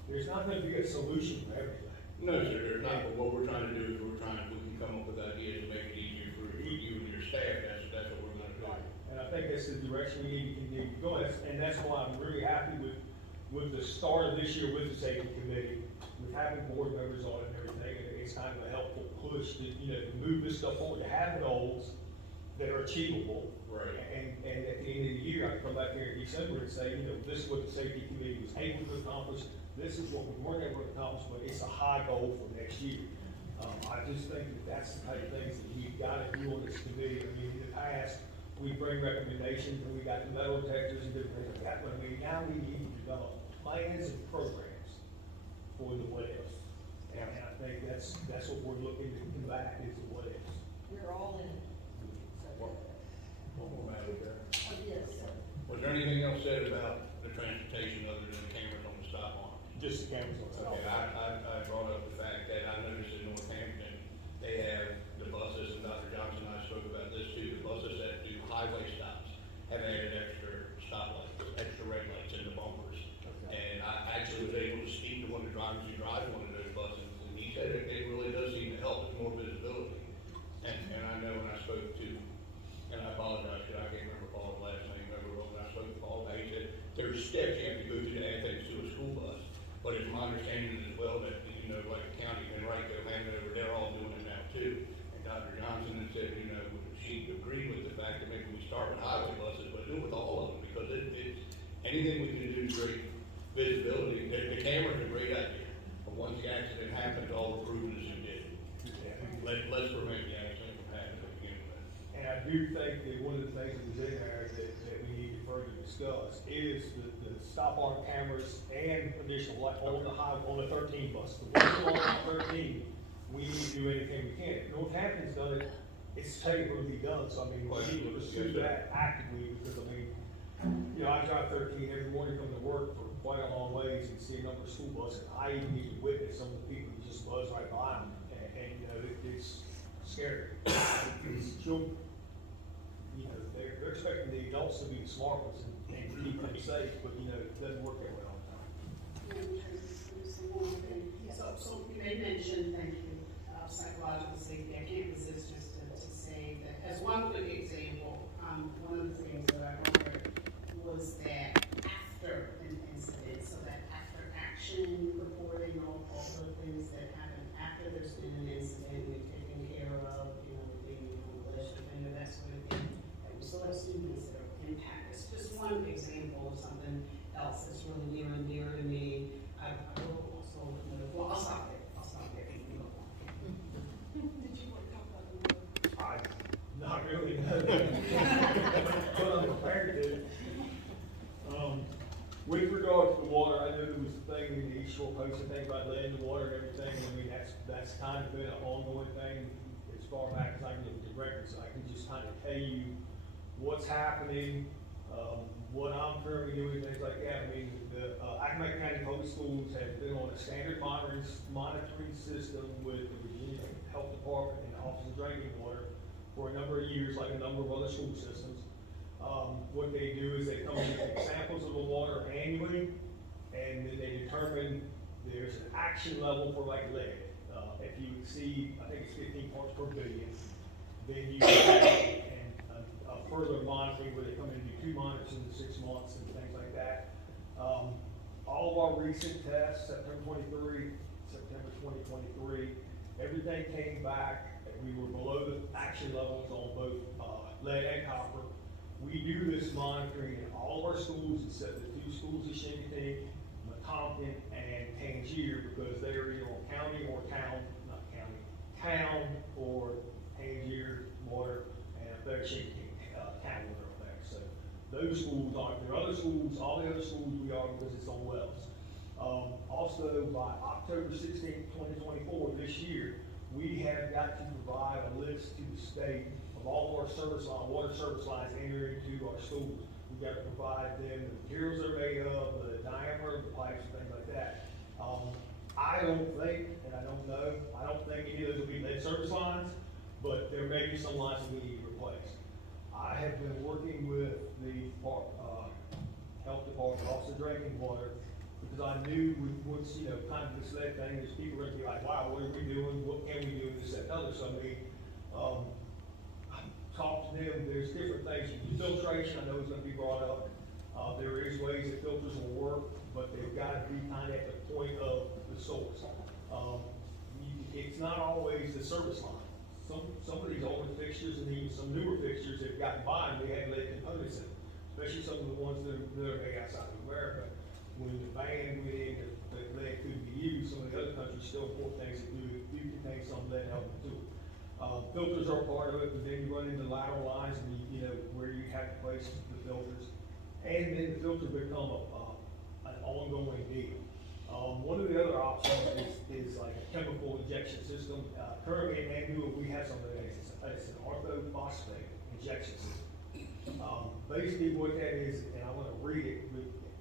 there's not gonna be a solution for everything. No, sir, there's not, but what we're trying to do is we can come up with ideas to make it easier for you and your staff, that's what we're gonna do. And I think that's the direction we need to continue to go, and that's why I'm really happy with the start of this year with the safety committee, with having board members on it and everything, and it's kind of a helpful push to, you know, to move this stuff forward, to have goals that are achievable. Right. And at the end of the year, I come back here in December and say, you know, this is what the safety committee was able to accomplish, this is what we weren't able to accomplish, but it's a high goal for next year. I just think that that's the type of things that we've got to do on this committee. I mean, in the past, we bring recommendations, and we got the metal detectors and different things like that, but I mean, now we need to develop plans and programs for the what if. And I think that's what we're looking to do back, is the what if. We're all in. One more matter there. Oh, yes, sir. Was there anything else said about the transportation other than the cameras on the stop arm? Just the cameras on the stop Okay, I brought up the fact that I noticed in Northampton, they have the buses, and Dr. Johnson and I spoke about this too, the buses that do highway stops have added extra stoplights, extra red lights in the bumpers. And I actually was able to speak to one of the drivers who drives one of those buses, and he said it really does seem to help with more visibility. And I know when I spoke to, and I apologize, because I can't remember Paul's last name, when I spoke to Paul, he said, there's steps you have to go through to add things to a school bus. But it's my understanding as well that, you know, like the county, Henrico, Hanover, they're all doing it now too. And Dr. Johnson had said, you know, she agreed with the fact that maybe we start with highway buses, but do it with all of them, because it's anything we can do to create visibility. The camera's a great idea, but once the accident happens, all the proven is who did it. Let's prevent the accident from happening to begin with. And I do think that one of the things that was in there that we need to further discuss is the stop arm cameras and additional light on the 13 bus. The one on 13, we need to do anything we can. If Northampton's done it, it's technically done, so I mean, we need to pursue that actively, because I mean, you know, I drive 13 every morning coming to work for quite a long ways and see a number of school buses, and I even need to witness some of the people who just buzz right by them, and you know, it's scary. Because children, you know, they're expecting the adults to be the smart ones and keep them safe, but you know, it doesn't work that way all the time. So you may mention, thank you, psychological safety. I can't resist just to say that as one quick example, one of the things that I learned was that after an incident, so that after action reporting, all the things that happen after there's been an incident, we've taken care of, you know, being English, defender, that sort of thing, that we still have students that are impacted. It's just one example of something else that's really near and dear to me. I will also, well, I'll stop there. Did you want to talk about the water? Not really, no. But I'm prepared to. With regard to the water, I know there was a thing in the East Shore Post, I think, about lead in the water and everything. I mean, that's kind of been an ongoing thing as far back as I can look at the records. I can just kind of tell you what's happening, what I'm currently doing, things like that. I mean, the Accomack County Public Schools have been on a standard monitoring system with the Virginia Health Department and the Office of Drinking Water for a number of years, like a number of other school systems. What they do is they come and take samples of the water annually, and then they determine there's an action level for like lead. If you exceed, I think it's 15 parts per billion, then you have a further monitoring where they come in and do 2 monitors in the 6 months and things like that. All of our recent tests, September 2023, everything came back, and we were below the action levels on both lead and copper. We do this monitoring in all of our schools except the 2 schools in Chincoteague, Metonkin, and Tangier, because they are either on county or town, not county, town or Tangier water, and a better Chincoteague, town water up there. So those schools aren't, there are other schools, all the other schools we are because it's on wells. Also, by October 16th, 2024, this year, we have got to provide a list to the state of all of our service line, water service lines entering into our schools. We've got to provide them the materials they're made of, the diameter of the pipes, and things like that. I don't think, and I don't know, I don't think any of those will be lead service lines, but there may be some lines that we need to replace. I have been working with the health department, also drinking water, because I knew once, you know, kind of this lead thing, there's people going to be like, wow, what are we doing? What can we do? This, that, and other. So I mean, talk to them. There's different things. Filtration, I know is going to be brought up. There is ways that filters will work, but they've got to be kind of at the point of the source. It's not always the service line. Some of these older fixtures and even some newer fixtures have gotten by and they have lead components in them, especially some of the ones that are made outside of America. When the ban went in that lead couldn't be used, some of the other countries still import things that do contain some lead element to it. Filters are a part of it, but then you run into lateral lines and you know where you have to place the filters, and then the filters become an ongoing deal. One of the other options is like a chemical injection system. Currently in Andua, we have something that it's an orthophosphate injection system. Basically what that is, and I want to read it,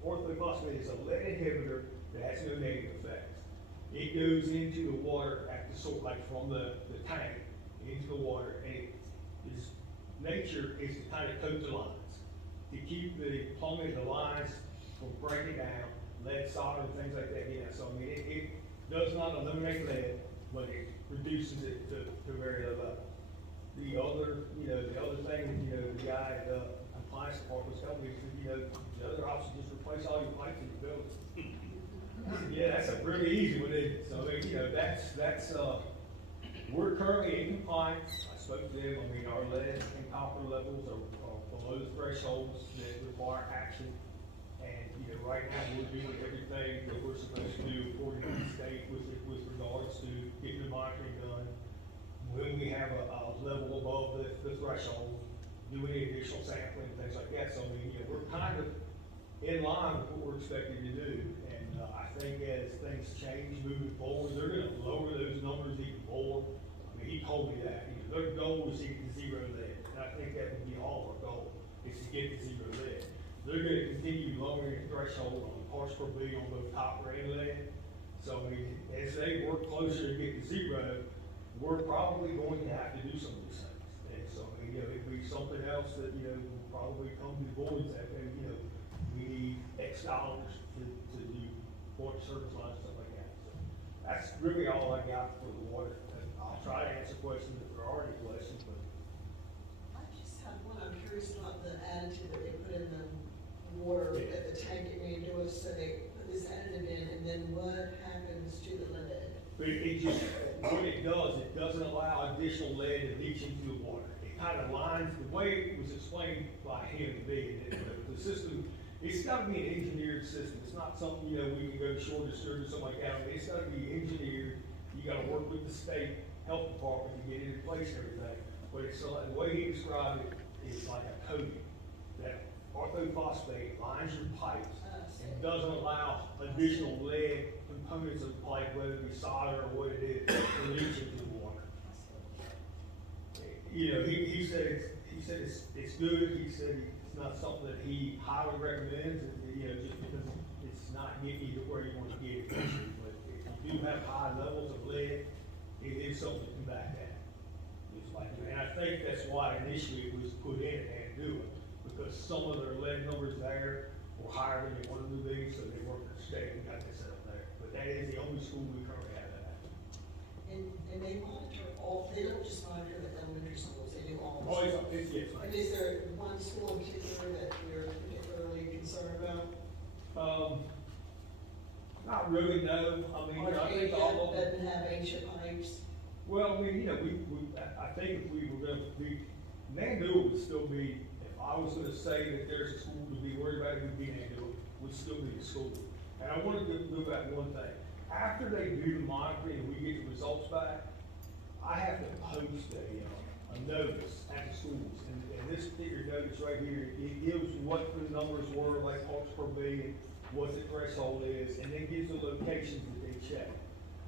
orthophosphate is a lead inhibitor that has no negative effects. It goes into the water at the source, like from the tank into the water, and its nature is to kind of coat the lines, to keep the plumbing, the lines from breaking down, lead, solder, and things like that. Yeah, so I mean, it does not eliminate lead, but it reduces it to very low level. The other thing, the guy at the compliance department was telling me, the other option is just replace all your pipes in the building. Yeah, that's a really easy one, isn't it? So, I mean, that's we're currently in compliance. I spoke to them. I mean, our lead and copper levels are below the thresholds that require action. And, right now we're doing everything that we're supposed to do according to the state with regards to getting the monitoring done. When we have a level above the threshold, doing additional sampling and things like that. So, I mean, we're kind of in line with what we're expected to do. And I think as things change moving forward, they're going to lower those numbers even more. I mean, he told me that. Their goal is to get to zero lead. And I think that would be all our goal, is to get to zero lead. They're going to continue lowering the threshold on parts per billion on both copper and lead. So, I mean, as they work closer to get to zero, we're probably going to have to do some of these things. And so, I mean, it'd be something else that, will probably come to the board and say, we need X dollars to do water service lines, stuff like that. So that's really all I got for the water. And I'll try to answer questions if there are any questions, but. I just have one. I'm curious about the additive that they put in the water at the tank at Mandua. So they put this additive in, and then what happens to the lead? What it does, it doesn't allow additional lead to leach into the water. It kind of lines, the way it was explained by him to me, the system, it's got to be an engineered system. It's not something, we can go to shore district or something like that. I mean, it's got to be engineered. You got to work with the state health department to get it in place and everything. But it's the way he described it is like a coating. That orthophosphate lines your pipes and doesn't allow additional lead components of the pipe, whether it be solder or what it is, to leach into the water. He said it's good. He said it's not something that he highly recommends, just because it's not getting you to where you want to get it. But if you do have high levels of lead, it is something to combat that. And I think that's why initially it was put in and do it, because some of their lead numbers there were higher than they wanted to be, so they worked with the state and got this set up there. But that is the only school we currently have that at. And they monitor they don't just monitor the elementary schools, they do all the Oh, schools. yes. And is there one school in particular that you're particularly concerned about? Not really, no. I mean, I think all of them. Doesn't have ancient pipes? Well, I mean, I think if we were going to be, Mandua would still be I was gonna say that there's a school to be worried about, it would be Nandover, we still need a school. And I wanna go back one thing, after they do the monitoring and we get the results back, I have to post a notice at the schools, and this particular notice right here, it gives what the numbers were, like parts per billion, what the threshold is, and it gives the locations that they check.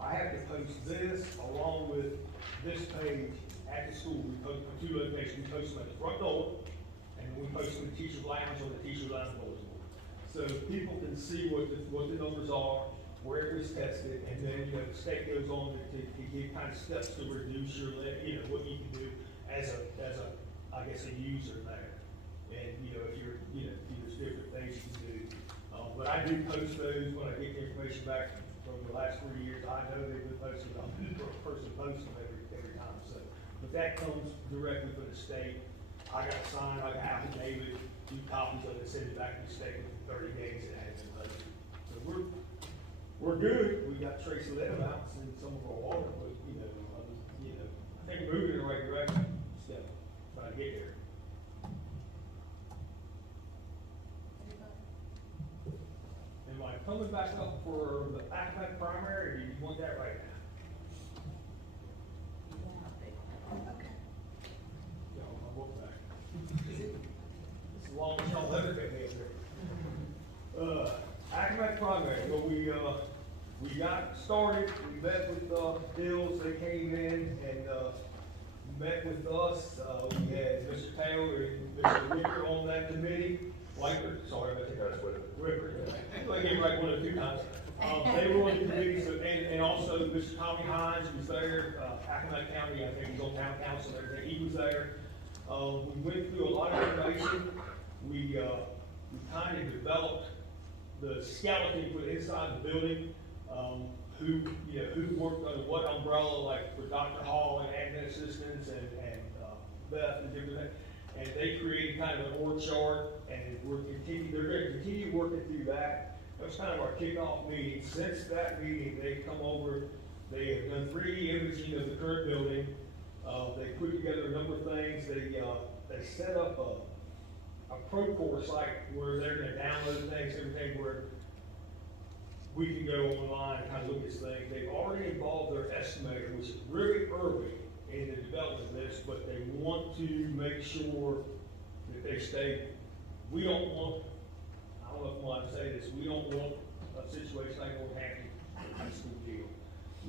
I have to post this along with this page at the school. We post two locations. We post them at the front door, and we post them in the teacher's lounge on the teacher's lounge bulletin board. So people can see what the numbers are, where it was tested, and then, the state goes on to give kind of steps to reduce your, what you can do as a, I guess, a user there. And, if you're, there's different things you can do. But I do post those when I get the information back from the last 3 years. I know they've been posted, I'm the person posts them every time, so. But that comes directly from the state. I got signed, I got affidavit, 2 copies of it, send it back to the state within 30 days it has been posted. So we're good. We got trace lead amounts in some of our water, but, I think we're moving in the right direction, still, trying to get there. Am I coming back up for the academic primary, or do you want that right now? Yeah, I'll walk back. It's a long, y'all never get me up there. Academic primary, well, we got started, we met with, Dills, they came in and, met with us, we had Mr. Taylor and Mr. Ricker on that committee. Sorry, I think that's what Ricker, I gave right 1 or 2 times. They were on the committee, and also Mr. Tommy Hines was there, Accomack County, I think he's on town council and everything, he was there. We went through a lot of information, we kind of developed the skeleton for inside the building, who worked under what umbrella, like for Dr. Hall and admin assistants and Beth and different things. And they created kind of an org chart, and they're going to continue working through that. That was kind of our kickoff meeting. Since that meeting, they've come over, they have done 3D imaging of the current building. They put together a number of things. They set up a Procore site where they're going to download things, everything where we can go online and kind of look at this thing. They've already involved their estimator, which is really early in the development of this, but they want to make sure that they stay. We don't want, I don't know if I want to say this, we don't want a situation like North Hampton high school deal.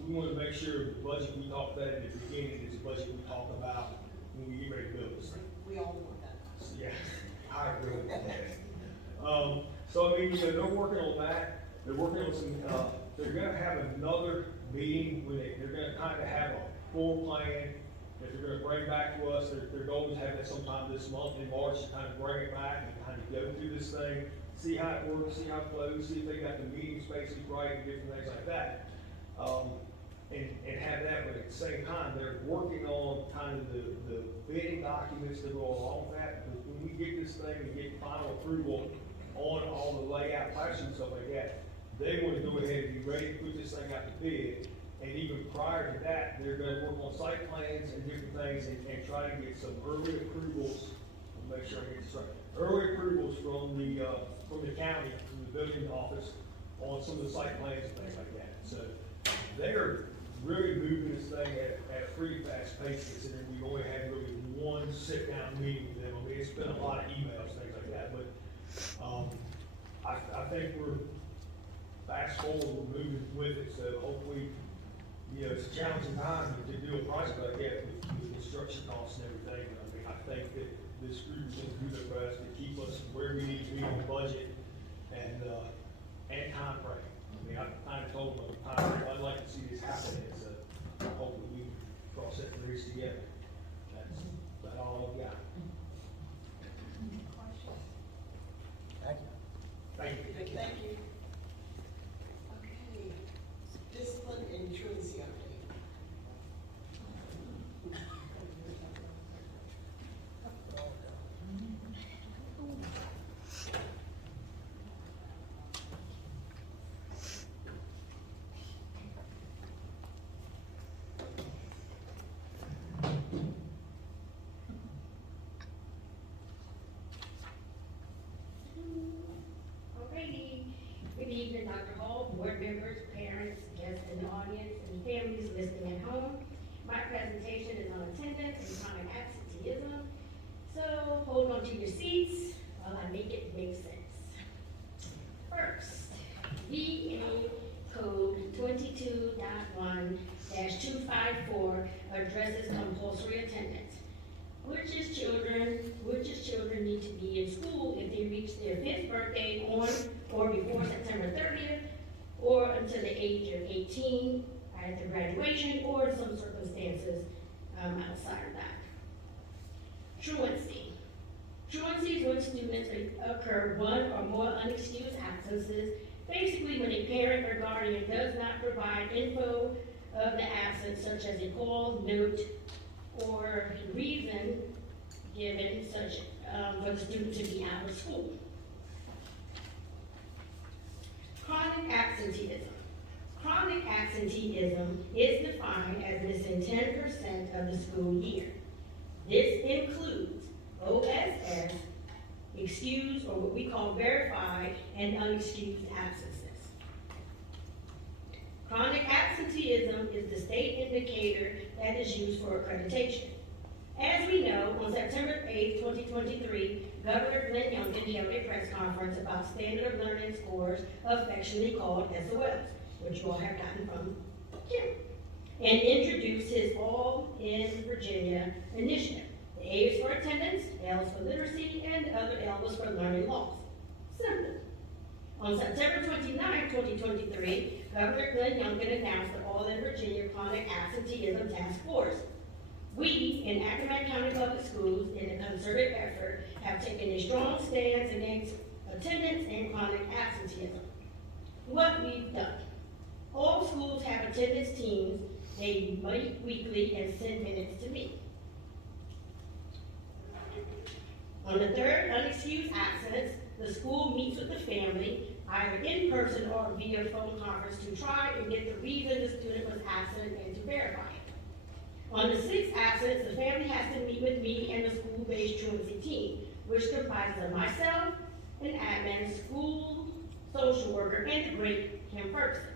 We want to make sure the budget we talked about in the beginning is the budget we talk about when we get ready to build this thing. We all want that. Yeah, I agree with that. So I mean, they're working on that. They're working on some, they're gonna have another meeting where they're gonna kind of have a full plan that they're gonna bring back to us. Their goal is to have that sometime this month in March, to kind of bring it back and kind of go through this thing, see how it works, see how it flows, see if they got the meeting spaces right and different things like that. And have that, but at the same time, they're working on kind of the bidding documents that go along with that. But when we get this thing and get final approval on all the layout, classroom and stuff like that, they want to go ahead and be ready to put this thing out to bid. And even prior to that, they're going to work on site plans and different things and try to get some early approvals. I'll make sure I get this right. Early approvals from the county, from the building office, on some of the site plans and things like that. So they are really moving this thing at a pretty fast pace, considering we've only had really one sit-down meeting with them. I mean, it's been a lot of emails, things like that, but I think we're fast forward, we're moving with it, so hopefully, it's a challenging time to do a project like that with construction costs and everything. I mean, I think that this group is going to do their best to keep us where we need to be on budget and time frame. I mean, I kind of told them I'd like to see this happen, so hopefully we can cross that bridge together. That's about all I've got. Thank you. Thank you. Okay, discipline and truancy update. evening, Dr. Hall, board members, parents, guests in the audience, and families listening at home. My presentation is on attendance and chronic absenteeism. So hold on to your seats while I make it make sense. First, VA Code 22.1-254 addresses compulsory attendance. Which is children need to be in school if they reach their 5th birthday on or before September 30th, or until the age of 18 at the graduation, or some circumstances outside of that. Truancy. Truancy is when students occur one or more unexcused absences. Basically, when a parent or guardian does not provide info of the absence, such as a call, note, or reason given such for the student to be out of school. Chronic absenteeism. Chronic absenteeism is defined as missing 10% of the school year. This includes OSS, excused or what we call verified and unexcused absences. Chronic absenteeism is the state indicator that is used for accreditation. As we know, on September 8, 2023, Governor Glenn Youngkin held a press conference about standard of learning scores, affectionately called SOLs, which you all have gotten from Kim, and introduced his All in Virginia initiative. The A is for attendance, L is for literacy, and the other L was for learning loss. Simple. On September 29, 2023, Governor Glenn Youngkin announced the All in Virginia Chronic Absenteeism Task Force. We, in Accomack County Public Schools, in a concerted effort, have taken a strong stance against attendance and chronic absenteeism. What we've done. All schools have attendance teams. They meet weekly and send minutes to me. On the third unexcused absence, the school meets with the family, either in person or via phone conference, to try and get the reason the student was absent and to verify it. On the sixth absence, the family has to meet with me and the school-based truancy team, which comprises of myself, an admin, school social worker, and the great Kim Ferguson.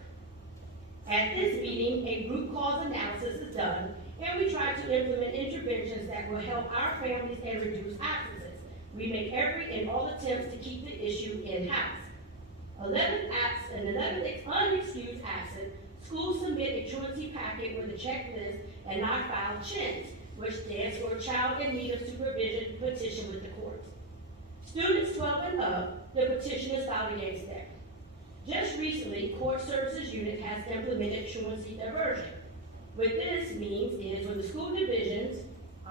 At this meeting, a root cause analysis is done, and we try to implement interventions that will help our families and reduce absences. We make every and all attempts to keep the issue in-house. 11 unexcused absent, schools submit a truancy packet with a checklist, and I file CHINS, which stands for Child in Need of Supervision Petition with the courts. Students 12 and up, the petition is filed against them. Just recently, Court Services Unit has implemented truancy diversion. What this means is when the school divisions,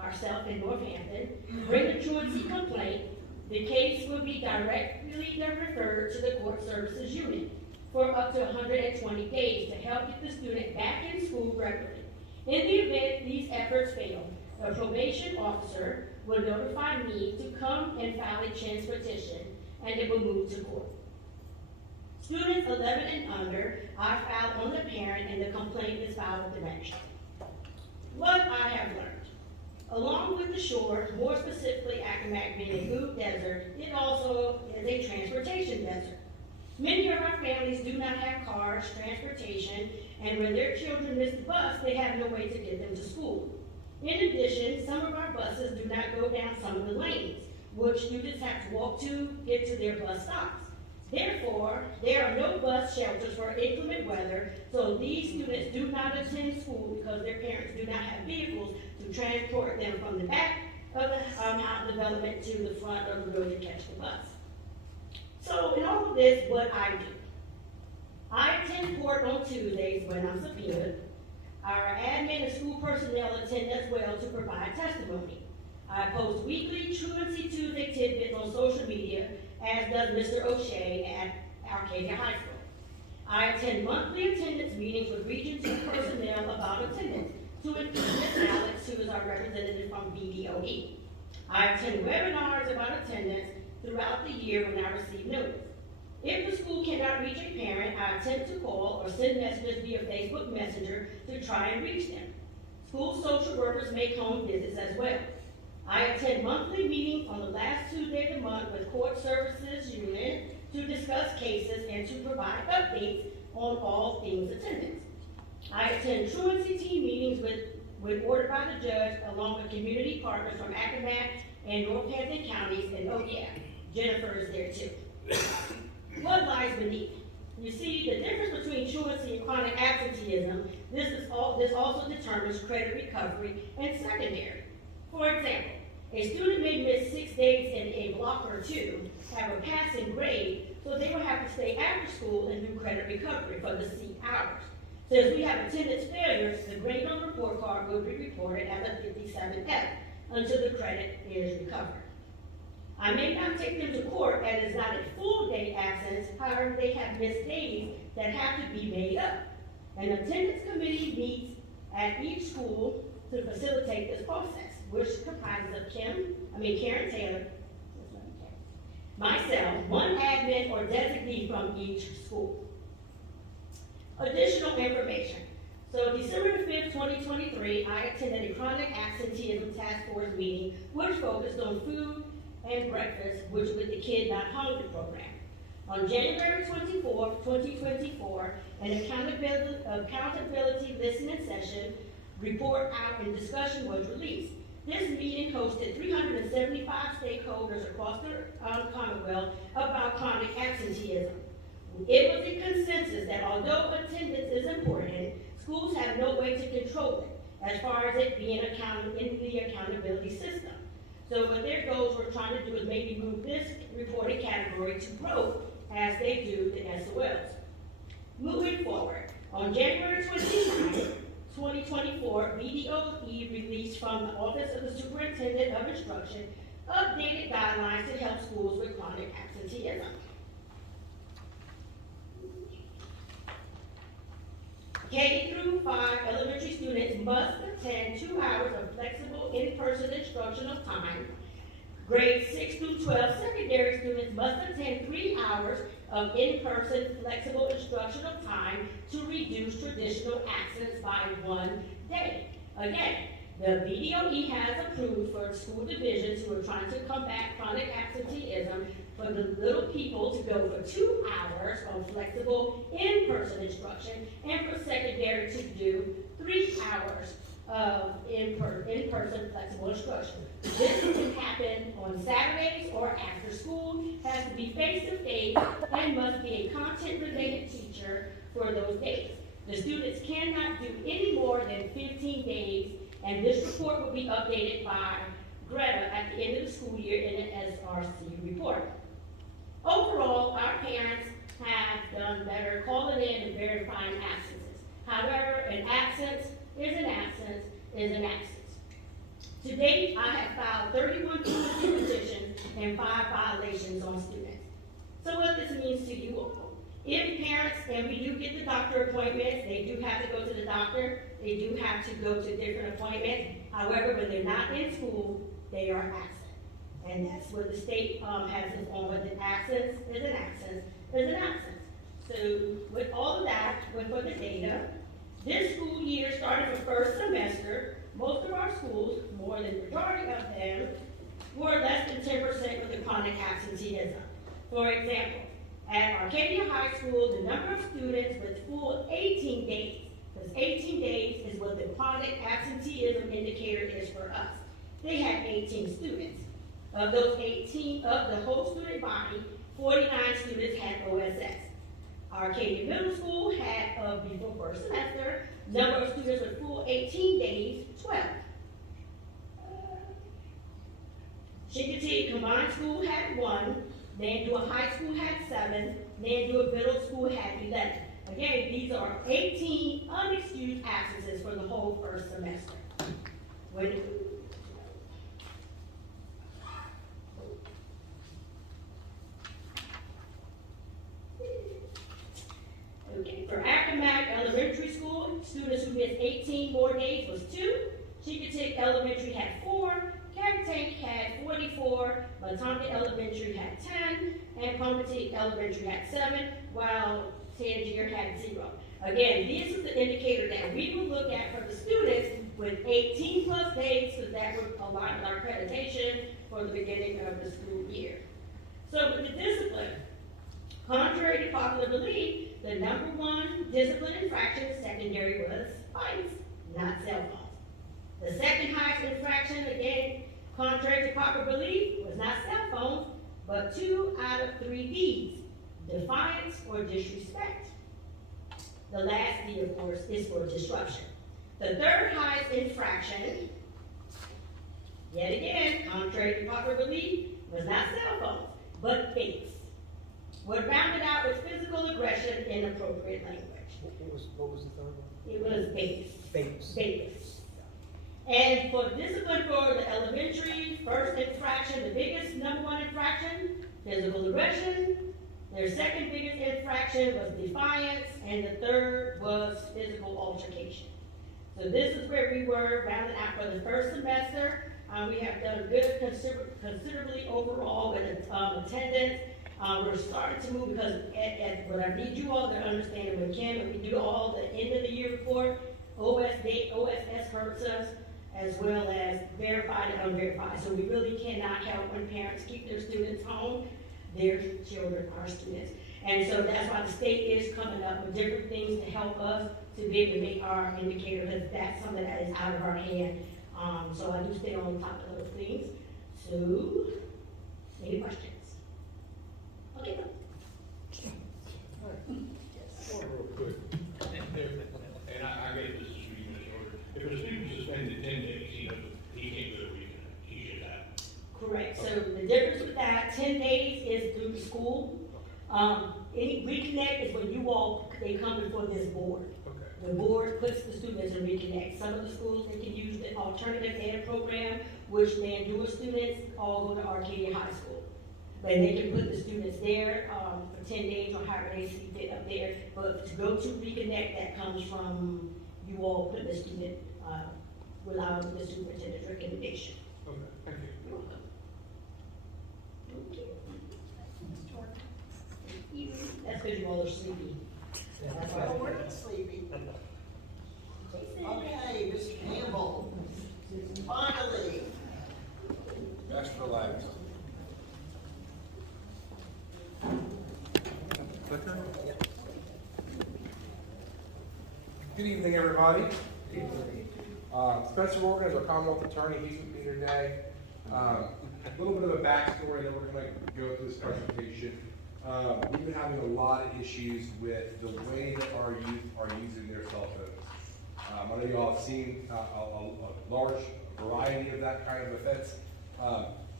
ourselves in Northampton, bring a truancy complaint, the case will be directly referred to the Court Services Unit for up to 120 days to help get the student back in school regularly. In the event these efforts fail, a probation officer will notify me to come and file a CHINS petition, and it will move to court. Students 11 and under, I file on the parent, and the complaint is filed with the magistrate. What I have learned. Along with the shore, more specifically Accomack being a food desert, it also is a transportation desert. Many of our families do not have cars, transportation, and when their children miss the bus, they have no way to get them to school. In addition, some of our buses do not go down some of the lanes, which students have to walk to get to their bus stops. Therefore, there are no bus shelters for inclement weather, so these students do not attend school because their parents do not have vehicles to transport them from the back of the house development to the front of the road to catch the bus. So in all of this, what I do. I attend court on Tuesdays when I'm subpoenaed. Our admin and school personnel attend as well to provide testimony. I post weekly Truancy Tuesday tidbits on social media, as does Mr. O'Shea at Arcadia High School. I attend monthly attendance meetings with Region 2 personnel about attendance, to include Ms. Alex, who is our representative from BDOE. I attend webinars about attendance throughout the year when I receive notice. If the school cannot reach a parent, I attempt to call or send messages via Facebook Messenger to try and reach them. School social workers make home visits as well. I attend monthly meetings on the last Tuesday of the month with Court Services Unit to discuss cases and to provide updates on all things attendance. I attend truancy team meetings when ordered by the judge, along with community partners from Accomack and North Hampton counties, and oh yeah, Jennifer is there too. What lies beneath? You see, the difference between truancy and chronic absenteeism, this also determines credit recovery and secondary. For example, a student may miss 6 days in a block or two, have a passing grade, so they will have to stay after school and do credit recovery for the C hours. So if we have attendance failures, the grade on the report card will be reported as a 57F until the credit is recovered. I may not take them to court as it's not a full day absence, however, they have missed days that have to be made up. An attendance committee meets at each school to facilitate this process, which comprises of Karen Taylor, myself, one admin or designee from each school. Additional information. So December the 5th, 2023, I attended a chronic absenteeism task force meeting which focused on food and breakfast, which with the Kid Not Hungry program. On January 24th, 2024, an accountability listening session report out and discussion was released. This meeting hosted 375 stakeholders across the Commonwealth about chronic absenteeism. It was a consensus that although attendance is important, schools have no way to control it as far as it being in the accountability system. So what their goals were trying to do is maybe move this reporting category to growth as they do the SOLs. Moving forward, on January 29th, 2024, BDOE released from the Office of the Superintendent of Instruction updated guidelines to help schools with chronic absenteeism. K-5 elementary students must attend 2 hours of flexible in-person instructional time. Grades 6 through 12 secondary students must attend 3 hours of in-person flexible instructional time to reduce traditional absence by 1 day. Again, the BDOE has approved for school divisions who are trying to combat chronic absenteeism for the little people to go for 2 hours of flexible in-person instruction and for secondary to do 3 hours of in-person flexible instruction. This can happen on Saturdays or after school, has to be face-to-face, and must be a content-related teacher for those days. The students cannot do any more than 15 days, and this report will be updated by Greta at the end of the school year in an SRC report. Overall, our parents have done better calling in and verifying absences. However, an absence is an absence is an absence. To date, I have filed 31 truancy petitions and 5 violations on students. So what this means to you all. If parents, and we do get the doctor appointments, they do have to go to the doctor, they do have to go to different appointments. However, when they're not in school, they are absent. And that's what the state has informed us, an absence is an absence is an absence. So with all of that, with the data, this school year started the first semester, most of our schools, more than the majority of them, were less than 10% with the chronic absenteeism. For example, at Arcadia High School, the number of students with full 18 days, because 18 days is what the chronic absenteeism indicator is for us. They had 18 students. Of those 18, of the whole student body, 49 students had OSS. Arcadia Middle School had, before first semester, number of students with full 18 days, 12. Chincoteague Combined School had 1, Nandua High School had 7, Nandua Middle School had 11. Again, these are 18 unexcused absences for the whole first semester. For Accomack Elementary School, students who missed 18 more days was 2. Chincoteague Elementary had 4. Caretank had 44. Letonka Elementary had 10. And Pomateague Elementary had 7, while Tangier had 0. Again, this is the indicator that we will look at for the students with 18 plus days, because that would align with our accreditation for the beginning of the school year. So with the discipline, Contrary to popular belief, the number one discipline infraction in secondary was fights, not cell phones. The second highest infraction, again, contrary to popular belief, was not cell phones, but 2 out of 3 Ds, defiance or disrespect. The last D, of course, is for disruption. The third highest infraction, yet again, contrary to popular belief, was not cell phones, but fakes. Were rounded out with physical aggression and inappropriate language. What was the third one? It was fakes. Fakes. Fakes. And for discipline for the elementary, first infraction, the biggest number one infraction, physical aggression. Their second biggest infraction was defiance, and the third was physical altercation. So this is where we were rounded out for the first semester. We have done good considerably overall with attendance. We're starting to move because what I need you all to understand, when we do all the end of the year report, OSS hurts us, as well as verified and unverified. So we really cannot help when parents keep their students home. Their children are students. And so that's why the state is coming up with different things to help us to be able to make our indicator, because that's something that is out of our hand. So I do stay on top of those things. So, any questions? Okay. Real quick. And I get this is reading this order. If a student suspended 10 days, he can't go to weekend. He should have. Correct. So the difference with that, 10 days is through the school. Any reconnect is when you all, they come before this board. Okay. The board puts the students in reconnect. Some of the schools, they can use the alternative ed program, which Nandua students all go to Arcadia High School. And they can put the students there for 10 days or however they see fit up there. But to go to reconnect, that comes from you all putting the student, without the superintendent's recommendation. Okay, thank you. You're welcome. Thank you. That's because you all are sleepy. That's why Well, we're not sleepy. Okay, Mr. Campbell, finally. Best for last. Good evening, everybody. Spencer Morgan is our Commonwealth Attorney. He's with me today. A little bit of a backstory, then we're going to go through this presentation. We've been having a lot of issues with the way that our youth are using their cell phones. I know you all have seen a large variety of that kind of offense.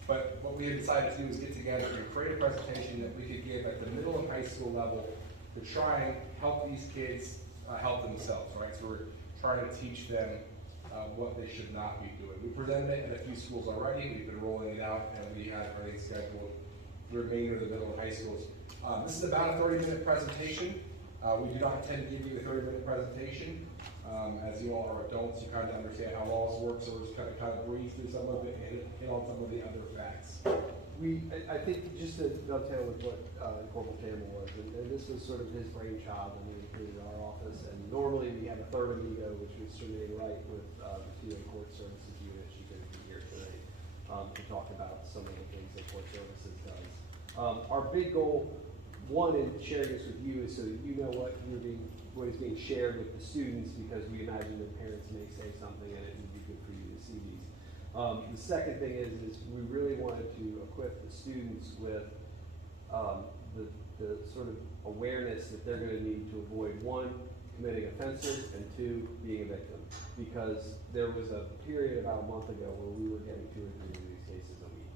But what we had decided to do is get together and create a presentation that we could give at the middle and high school level to try and help these kids help themselves, right? So we're trying to teach them what they should not be doing. We presented it at a few schools already. We've been rolling it out, and we have already scheduled the remainder of the middle and high schools. This is about a 30-minute presentation. We do not intend to give you a 30-minute presentation. As you all are adults, you kind of understand how laws work, so we're just kind of breeze through some of it and hit on some of the other facts. I think just to dovetail with what Corporal Campbell was, and this was sort of his brainchild when he created our office, and normally we have a third amigo, which was Serene Wright with the TA Court Services Unit. She couldn't be here today to talk about some of the things that Court Services does. Our big goal, one, in sharing this with you is so that you know what is being shared with the students, because we imagine that parents may say something and it would be good for you to see these. The second thing is we really wanted to equip the students with the sort of awareness that they're going to need to avoid, one, committing offenses, and two, being a victim. Because there was a period about a month ago where we were getting 2 or 3 of these cases a week.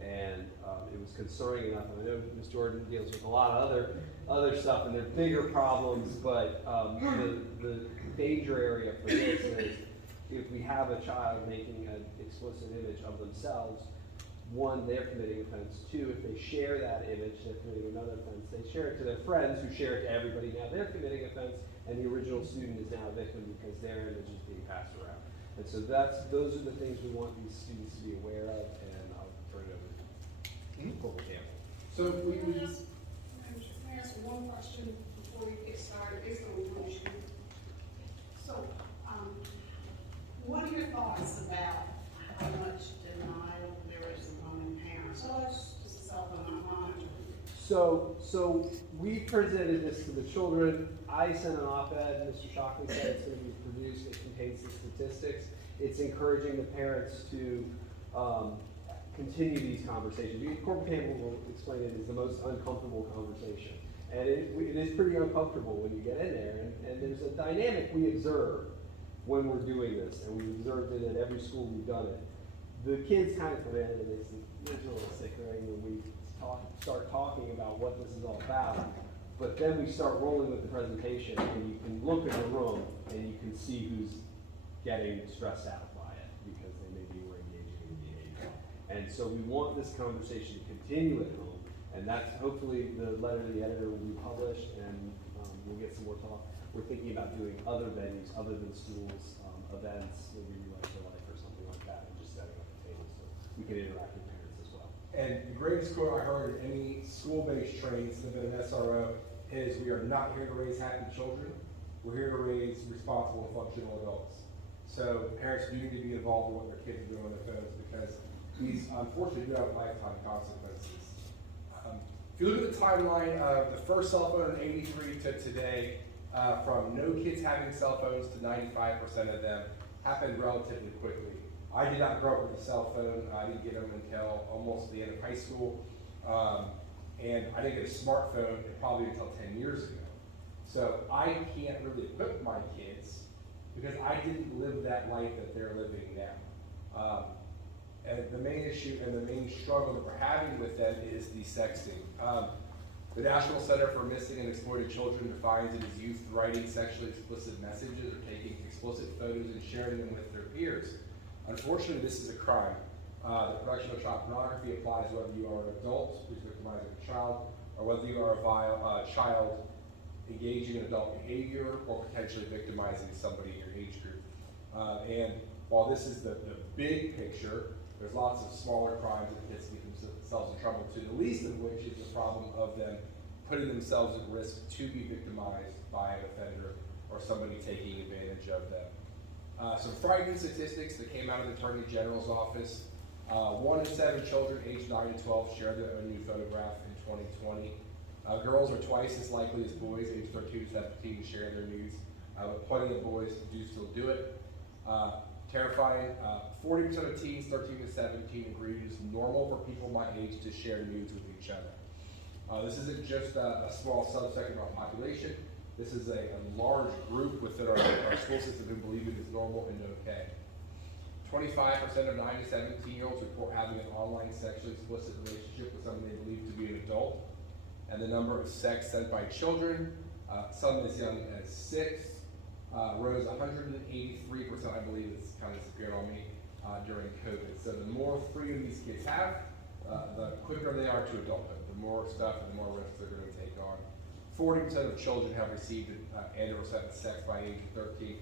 And it was concerning enough, and I know Ms. Jordan deals with a lot of other stuff, and they're bigger problems, but the danger area for this is if we have a child making an explicit image of themselves, one, they're committing offense. Two, if they share that image, they're committing another offense. They share it to their friends, who share it to everybody. Now they're committing offense, and the original student is now a victim because their image is being passed around. And so those are the things we want these students to be aware of, and I'll turn it over to Corporal Campbell. So we May I ask one question before we get started, based on the motion? So, what are your thoughts about how much denial there is among parents? Oh, it's just a cell phone, I'm monitoring. So we presented this to the children. I sent an op-ed. Mr. Shockley said it's going to be produced. It contains the statistics. It's encouraging the parents to continue these conversations. Corporal Campbell will explain it as the most uncomfortable conversation. And it is pretty uncomfortable when you get in there. And there's a dynamic we observe when we're doing this. And we've observed it at every school we've done it. The kids kind of come in and it's a little sickering when we start talking about what this is all about. But then we start rolling with the presentation, and you can look in the room and you can see who's getting stressed out by it because they maybe were engaging in behavior. And so we want this conversation to continue at home, and that's hopefully the letter to the editor will be published, and we'll get some more talk. We're thinking about doing other venues other than schools, events, maybe Rewrite for Life or something like that, and just setting up a table so we can interact with parents as well. And the greatest quote I heard in any school-based training since I've been an SRO is, we are not here to raise happy children. We're here to raise responsible and functional adults. So parents do need to be involved in what their kids are doing on their phones, because these unfortunately do have lifetime consequences. If you look at the timeline of the first cell phone in '83 to today, from no kids having cell phones to 95% of them, happened relatively quickly. I did not grow up with a cell phone. I didn't get them until almost the end of high school. And I didn't get a smartphone probably until 10 years ago. So I can't really equip my kids because I didn't live that life that they're living now. And the main issue and the main struggle that we're having with them is the sexting. The National Center for Missing and Exploited Children defines it as youth writing sexually explicit messages or taking explicit photos and sharing them with their peers. Unfortunately, this is a crime. The production of child pornography applies whether you are an adult who's victimizing a child, or whether you are a child engaging in adult behavior or potentially victimizing somebody in your age group. And while this is the big picture, there's lots of smaller crimes that kids get themselves in trouble too, the least of which is the problem of them putting themselves at risk to be victimized by an offender or somebody taking advantage of them. Some frightening statistics that came out of the Attorney General's office. 1 in 7 children aged 9 to 12 shared their own new photograph in 2020. Girls are twice as likely as boys aged 13 to 17 to share their nudes, but plenty of boys do still do it. Terrifying, 40% of teens 13 to 17 agree it is normal for people my age to share nudes with each other. This isn't just a small subsect of our population. This is a large group within our school system who believe it is normal and okay. 25% of 9 to 17-year-olds report having an online sexually explicit relationship with someone they believe to be an adult. And the number of sex sent by children, some as young as 6, rose 183%, I believe it's kind of disappeared on me, during COVID. So the more freedom these kids have, the quicker they are to adulthood. The more stuff and the more risks they're going to take on. 40% of children have received and or sent sex by age of 13.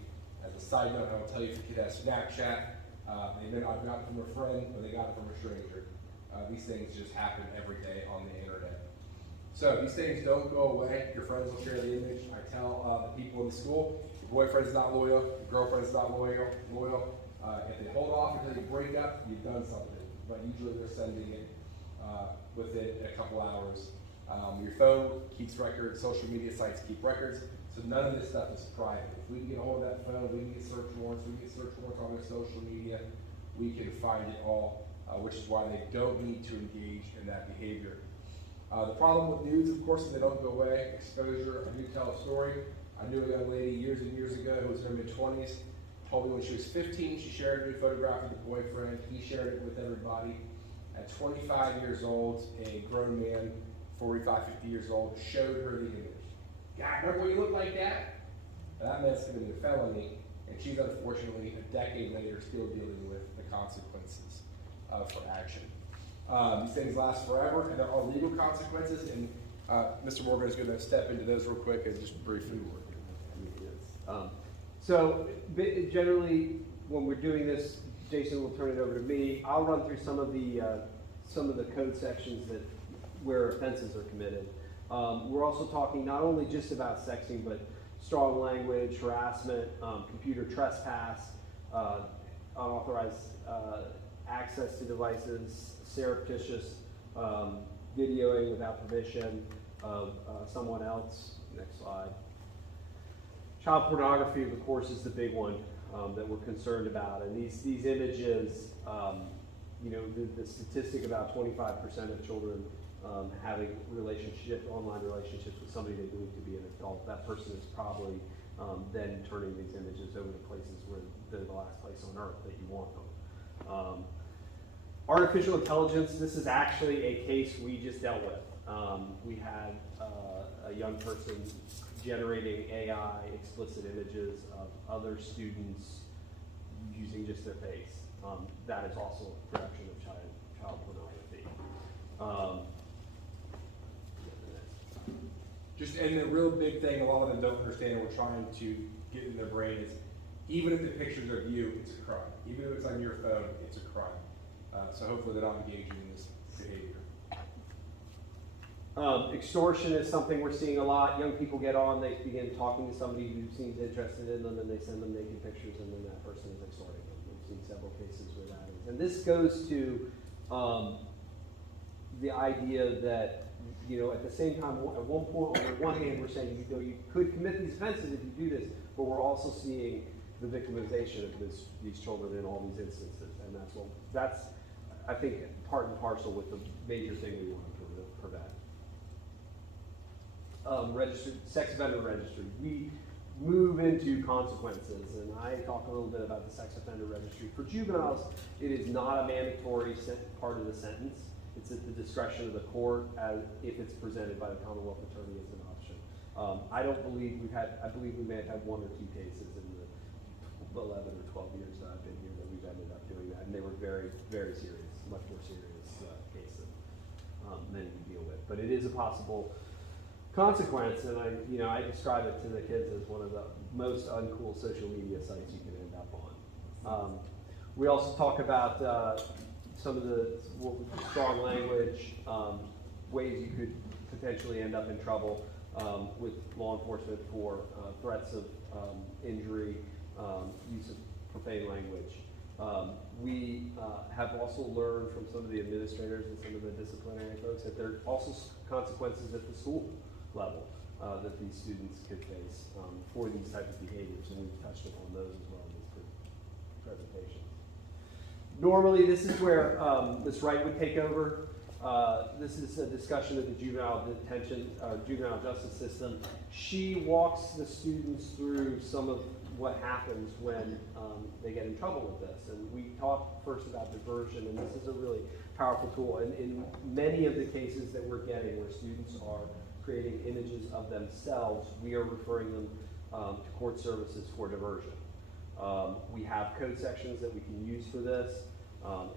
As a side note, I will tell you, if a kid has Snapchat, they may not have gotten it from a friend, or they got it from a stranger. These things just happen every day on the internet. So these things don't go away. Your friends will share the image. I tell the people in the school, your boyfriend's not loyal, your girlfriend's not loyal. If they hold off until you break up, you've done something. But usually they're sending it within a couple hours. Your phone keeps records, social media sites keep records, so none of this stuff is private. If we can get a hold of that phone, we can get search warrants, we can get search warrants on their social media, we can find it all, which is why they don't need to engage in that behavior. The problem with nudes, of course, is they don't go away. Exposure, I do tell a story. I knew a young lady years and years ago who was in her mid-20s, told me when she was 15, she shared a new photograph with a boyfriend, he shared it with everybody. At 25 years old, a grown man, 45, 50 years old, showed her the image. God, remember when you looked like that? That man's committed a felony, and she's unfortunately a decade later still dealing with the consequences of her action. These things last forever, and there are legal consequences, and Mr. Morgan is going to step into those real quick and just briefly work. So generally, when we're doing this, Jason will turn it over to me. I'll run through some of the code sections where offenses are committed. We're also talking not only just about sexting, but strong language, harassment, computer trespass, unauthorized access to devices, surreptitious videoing without permission of someone else. Next slide. Child pornography, of course, is the big one that we're concerned about. And these images, you know, the statistic about 25% of children having online relationships with somebody they believe to be an adult, that person is probably then turning these images over to places where they're the last place on earth that you want them. Artificial intelligence, this is actually a case we just dealt with. We had a young person generating AI explicit images of other students using just their face. That is also a production of child pornography. And the real big thing a lot of them don't understand and we're trying to get in their brain is, even if the pictures of you, it's a crime. Even if it's on your phone, it's a crime. So hopefully they're not engaging in this behavior. Extortion is something we're seeing a lot. Young people get on, they begin talking to somebody who seems interested in them, and they send them naked pictures, and then that person is extorting them. We've seen several cases where that is. And this goes to the idea that, you know, at the same time, at one point, on the one hand, we're saying, you know, you could commit these offenses if you do this, but we're also seeing the victimization of these children in all these instances, and that's I think part and parcel with the major thing we want to prevent. Sex offender registry. We move into consequences, and I talk a little bit about the sex offender registry. For juveniles, it is not a mandatory part of the sentence. It's at the discretion of the court if it's presented by the Commonwealth Attorney as an option. I believe we may have had 1 or 2 cases in the 11 or 12 years that I've been here that we've ended up doing that, and they were very, very serious, much more serious cases than we deal with. But it is a possible consequence, and I describe it to the kids as one of the most uncool social media sites you can end up on. We also talk about some of the strong language, ways you could potentially end up in trouble with law enforcement for threats of injury, use of profane language. We have also learned from some of the administrators and some of the disciplinary folks that there are also consequences at the school level that these students could face for these types of behaviors, and we've touched upon those as well in this presentation. Normally, this is where Ms. Wright would take over. This is a discussion of the juvenile detention, juvenile justice system. She walks the students through some of what happens when they get in trouble with this. And we talked first about diversion, and this is a really powerful tool. And in many of the cases that we're getting where students are creating images of themselves, we are referring them to court services for diversion. We have code sections that we can use for this.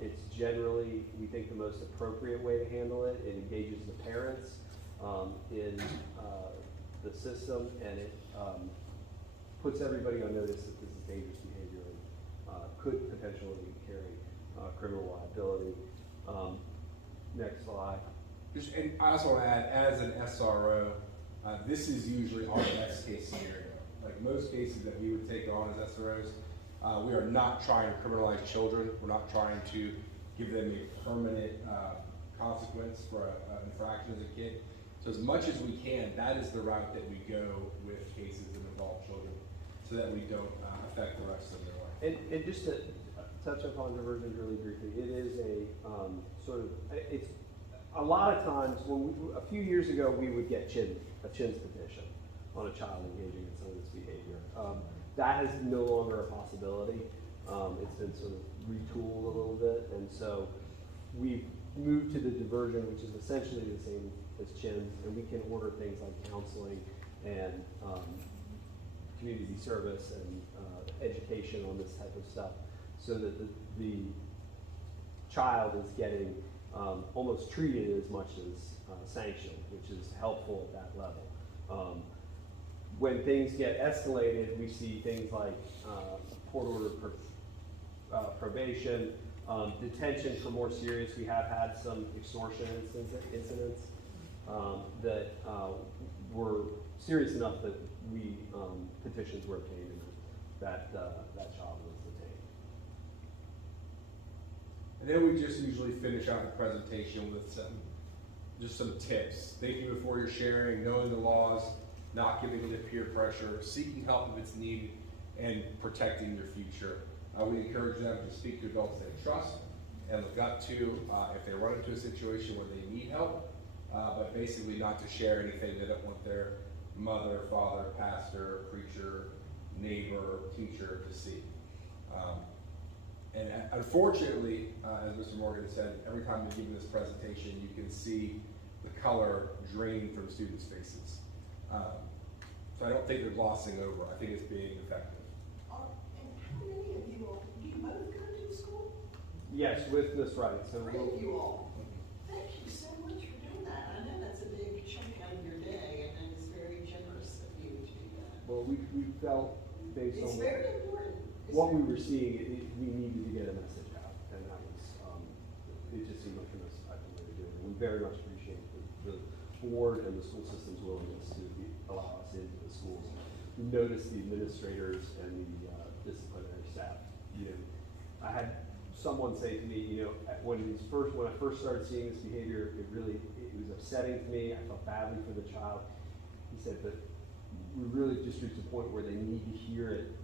It's generally, we think, the most appropriate way to handle it. It engages the parents in the system, and it puts everybody on notice that this is dangerous behavior and could potentially carry criminal liability. Next slide. And I also want to add, as an SRO, this is usually our best case scenario. Like most cases that we would take on as SROs, we are not trying to criminalize children. We're not trying to give them a permanent consequence for an infraction as a kid. So as much as we can, that is the route that we go with cases that involve children, so that we don't affect the rest of their life. And just to touch upon diversion really briefly, it is a it's a lot of times, a few years ago, we would get a CHINS petition on a child engaging in some of this behavior. That is no longer a possibility. It's been sort of retooled a little bit, and so we've moved to the diversion, which is essentially the same as CHINS, and we can order things like counseling and community service and education on this type of stuff, so that the child is getting almost treated as much as sanctioned, which is helpful at that level. When things get escalated, we see things like court order probation, detention for more serious. We have had some extortion incidents that were serious enough that petitions were obtained and that child was detained. And then we just usually finish out the presentation with some just some tips. Thinking before you're sharing, knowing the laws, not giving into peer pressure, seeking help if it's needed, and protecting your future. We encourage them to speak to adults they trust and look up to if they run into a situation where they need help, but basically not to share anything they don't want their mother, father, pastor, preacher, neighbor, teacher to see. And unfortunately, as Mr. Morgan said, every time we give this presentation, you can see the color draining from students' faces. So I don't think they're glossing over. I think it's being effective. And how many of you all, do you both go to school? Yes, with Miss Wright. So Three of you all. Thank you so much for doing that. I know that's a big chunk out of your day, and it's very generous of you to do that. well, we felt based It's on very important. what we were seeing, we needed to get a message out, and that was, it just seemed like the most effective way to do it. And we very much appreciate the board and the school system's willingness to allow us into the schools. We noticed the administrators and the disciplinary staff. You know, I had someone say to me, you know, when I first started seeing this behavior, it was upsetting to me. I felt badly for the child. He said, but we really just reached a point where they need to hear it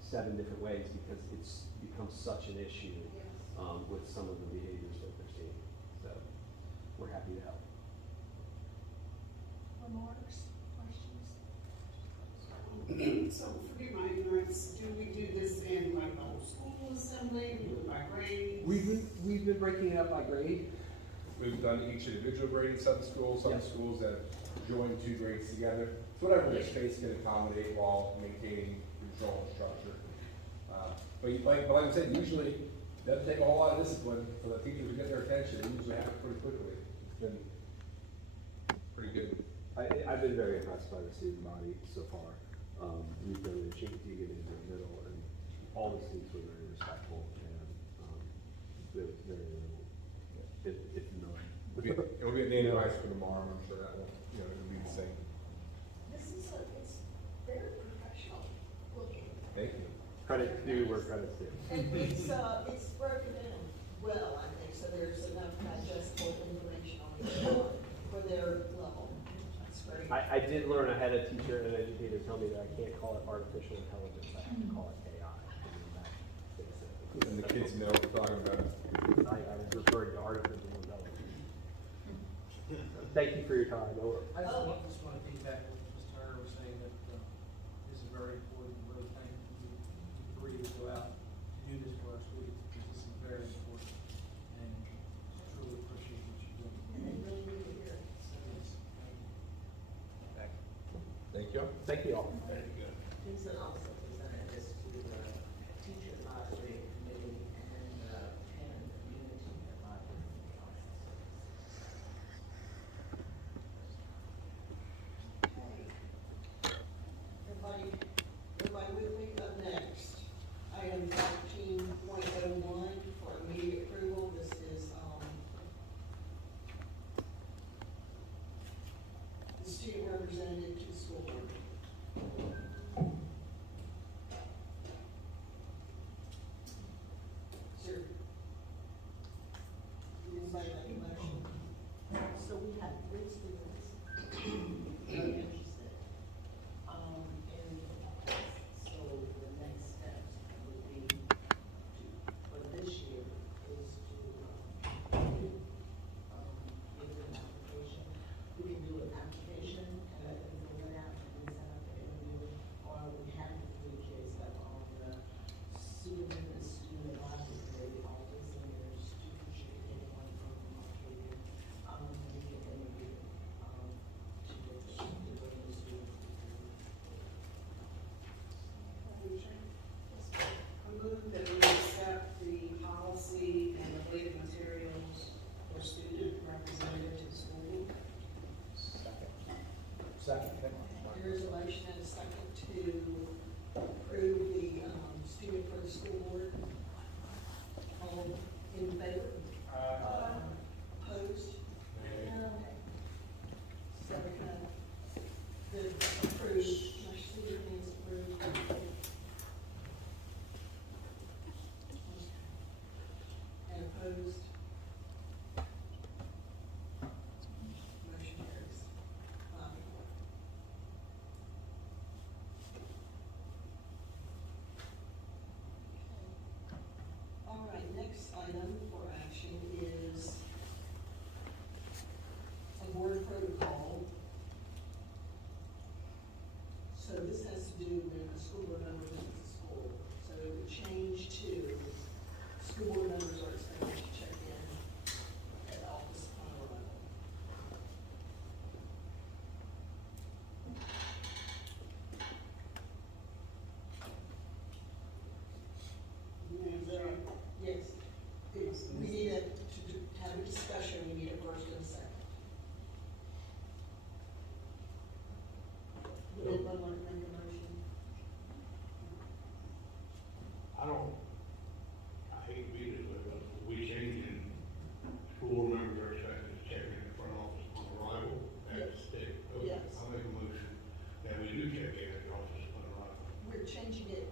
7 different ways because it's become such an issue with some of the behaviors that they're seeing. So we're happy to help. Remarks, questions? So forgive my ignorance, do we do this in like the whole school assembly, we do it by grade? We've been breaking it up by grade. We've done each individual grade in some schools. Some Yes. schools have joined 2 grades together. So whatever their space can accommodate while maintaining control and structure. But like I said, usually it doesn't take a whole lot of discipline for the teachers to get their attention. It usually happens pretty quickly. It's been pretty good. I've been very impressed by the student body so far. We've done the Chincoteague in the middle, and all the students were very respectful, and there was very little, if none. It'll be at Dana High School tomorrow. I'm sure that will, it'll be the same. It's very professional looking. Thank you. Credit due where credit's due. And it's broken in well, I think, so there's enough digestible information on it for their level. That's great. I did learn, I had a teacher and an educator tell me that I can't call it artificial intelligence, I have to call it AI. And the kids know what we're talking about. I was referring to artificial intelligence. Thank you for your time. I just want to piggyback what Mr. Turner was saying, that this is very important. Really thank you for you to go out and do this for our students, because this is very important, and truly appreciate what you're doing. And they really need to hear it. So Yes, thank you. Thank you. Thank you all. Very good. Please also present this to the teacher advisory committee and parent unity advisory process. Everybody with me? Up next, item 14.01 for immediate approval. This is, the student representative to the school board. Sir. Anybody make a motion? So we have 3 students very interested. And so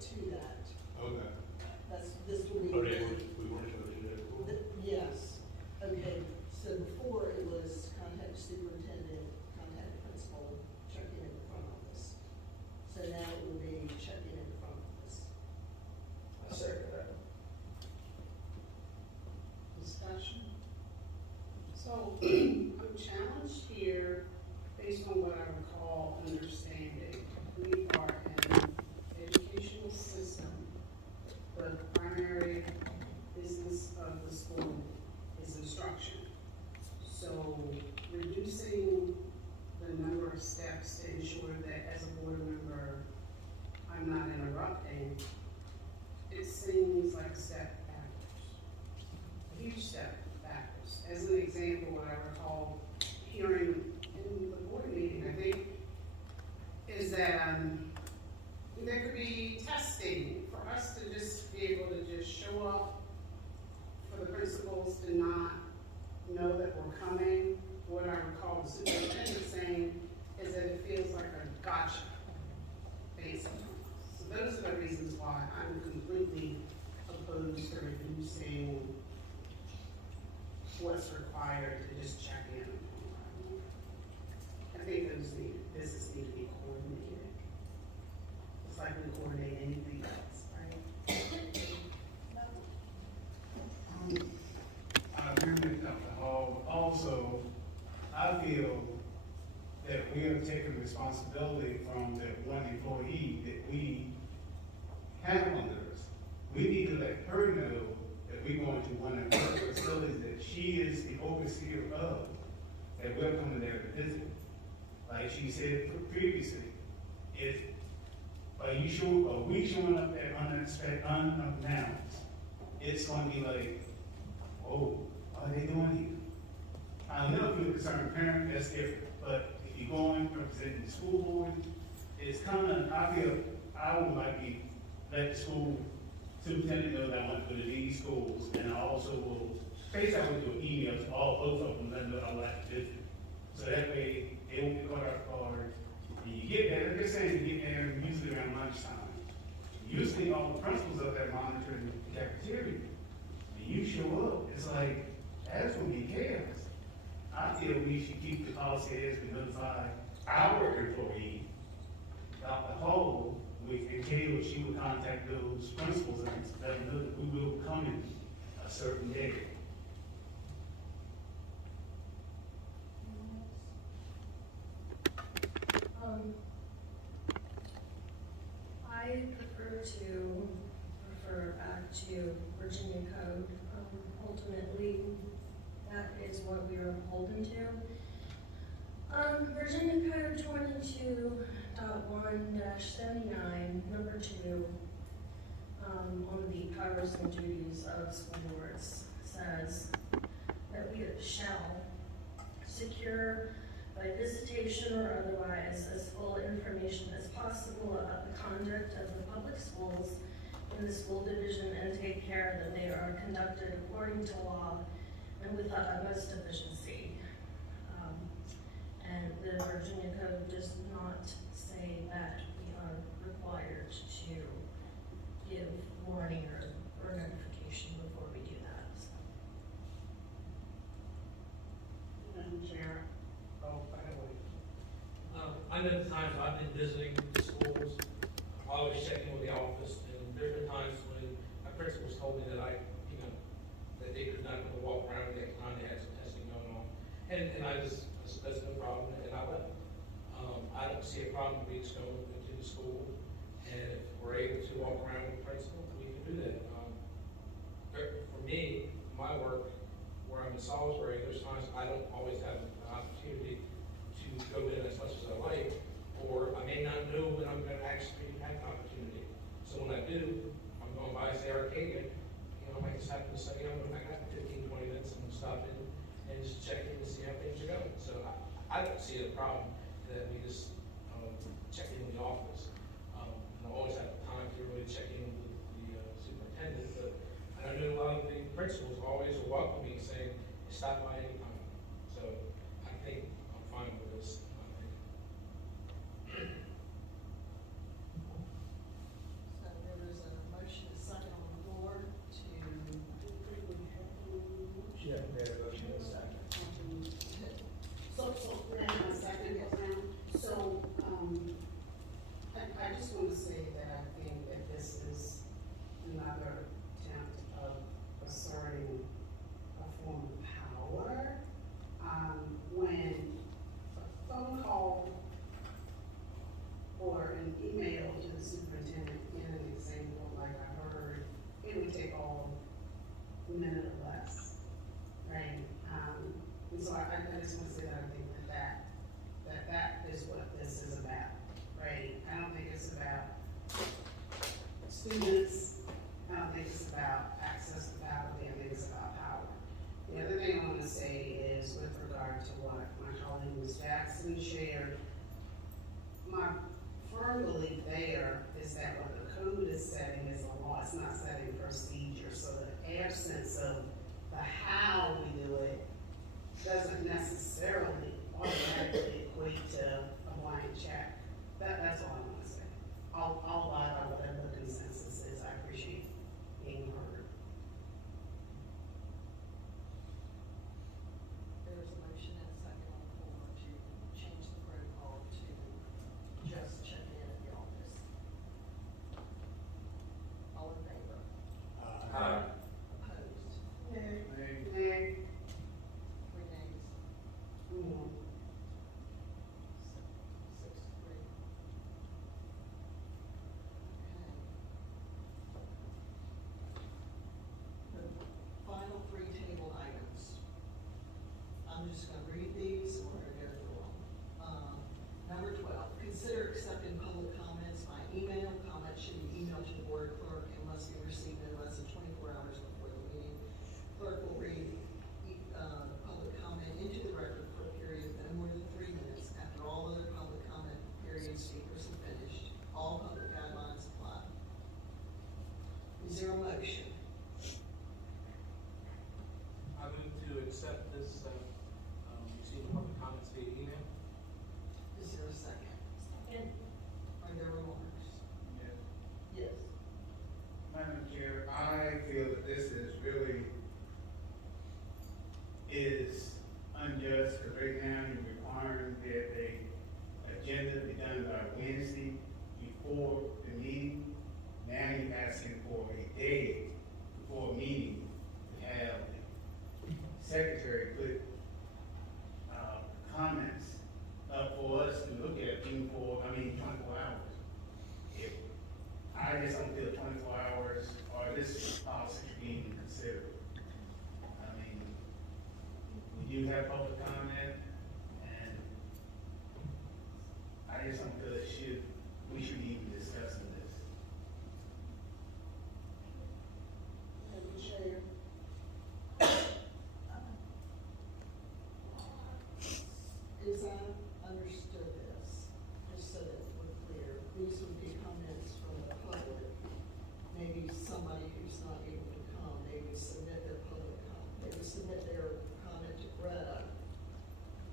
to that. Okay. This will be. Oh, we weren't supposed to do that before? Yes, okay, so before it was contact superintendent, contact principal, check in at the front office. So now it will be check in at the front office. I second that. Discussion? So, I'm challenged here, based on what I recall understanding, we are an educational system. The primary business of the school is instruction. So, reducing the number of steps to ensure that as a board member, I'm not interrupting, it seems like a step backwards. A huge step backwards. As an example, what I recall hearing in the board meeting, I think, is that there could be testing for us to just be able to just show up, for the principals to not know that we're coming. What I recall the superintendent saying is that it feels like a gotcha, basically. So those are the reasons why I'm completely opposed to reducing what's required to just check in. I think business need to be coordinated. It's like we coordinate anything else, right? I agree with Dr. Hall. Also, I feel that we are taking responsibility from the one employee that we have under us. We need to let her know that we're going to one of her facilities that she is the overseer of, that we're coming there to visit. Like she said previously, are we showing up there unannounced? It's going to be like, oh, what are they doing here? I know if you're a concerned parent, that's different. But if you're going representing the school board, it's kind of, I feel, I would like to let the school superintendent know that I want to go to these schools, and I also will, basically I will do an email to both of them, let them know I like to visit. So that way, they won't be caught off guard. And you get there, they're saying you get there usually around lunchtime. Usually all the principals up there monitoring the cafeteria. And you show up, it's like, that's gonna be chaos. I feel we should keep the policy as we notify our employee. Dr. Hall, and Kayla, she would contact those principals and let them know that we will come in a certain day. I prefer to refer back to Virginia Code. Ultimately, that is what we are beholden to. Virginia Code 22.1-79, number 2, on the powers and duties of school boards, says that we shall secure by visitation or otherwise as full information as possible about the conduct of the public schools in the school division and take care that they are conducted according to law and with the utmost efficiency. And the Virginia Code does not say that we are required to give warning or notification before we do that. Jared? Oh, by the way. I know the times I've been visiting the schools, I always check in with the office, and different times when my principals told me that that they could not go walk around at that time, they had some testing going on. And that's no problem, and I left. I don't see a problem with just going into the school, and if we're able to walk around with the principal, we can do that. For me, my work, where I'm in Salisbury, there's times I don't always have an opportunity to go in as much as I like, or I may not know when I'm going to actually have an opportunity. So when I do, I'm going by say Arcadia, I might just happen to say, I got 15, 20 minutes, and stop in and just check in and see how things are going. So I don't see a problem that we just check in with the office. And I always have time to really check in with the superintendent, but I know a lot of the principals always are welcoming, saying, stop by anytime. So I think I'm fine with this. So there another attempt of asserting a form of power. When a phone call or an email to the superintendent in an example like I heard, it would take all a minute or less, right? And so I just want to say that I think that is what this is about, right? I don't think it's about students. I don't think it's about access to faculty. I think it's about power. The other thing I want to say is with regard to what my colleague Ms. Jackson shared, my firm belief there is that what the code is setting is a law. It's not setting procedure. So the absence of the how we do it doesn't necessarily automatically equate to a blank check. That's all I want to say. I'll abide by whatever the consensus is. I appreciate being heard. There's a motion and a second on the floor to change the protocol to just check in at the office. All in favor? Opposed? Nay. Three nays. Mm-hmm. 6-3. Okay. The final three table items. I'm just gonna read these, and we're gonna go through them. Number 12, consider accepting public comments by email. Comments should be emailed to the board clerk and must be received in less than 24 hours before the meeting. Clerk will read public comment into the record for a period of no more than 3 minutes. After all other public comment period speakers have finished, all public guidelines apply. Is there a motion? I move to accept this, receive public comments via email. Is there a second? Second. Are there remarks? Yes. Madam Chair, I feel that this is really is unjust, because right now you're requiring that the agenda be done by Wednesday before the meeting. Now you're asking for a day before a meeting to have the secretary put comments up for us to look at in 24 hours. If I just don't feel 24 hours or this policy being considered. I mean, we do have public comment, and I just don't feel we should be even discussing this. Madam Chair. As I understood this, just so that we're clear, these would be comments from the public. Maybe somebody who's not able to come, they would submit their public comment. They would submit their comment to Greta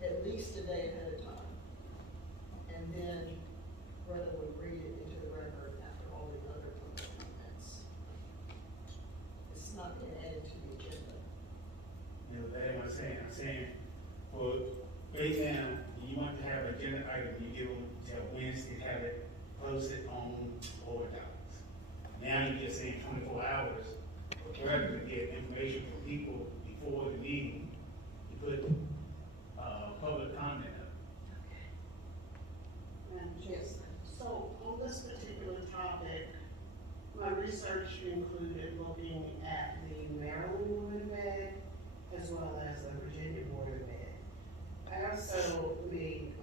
at least a day ahead of time. And then Greta would read it into the record after all the other public comments. It's not been added to the agenda. You know, that's what I'm saying. I'm saying, well, right now, you want to have an agenda item, you give them till Wednesday, have it posted on board docs. Now you're just saying 24 hours, for Greta to get information from people before the meeting, to put, public comment up. Madam Chair, so on this particular topic, my research included looking at the Maryland Board of Ed as well as the Virginia Board of Ed. I also made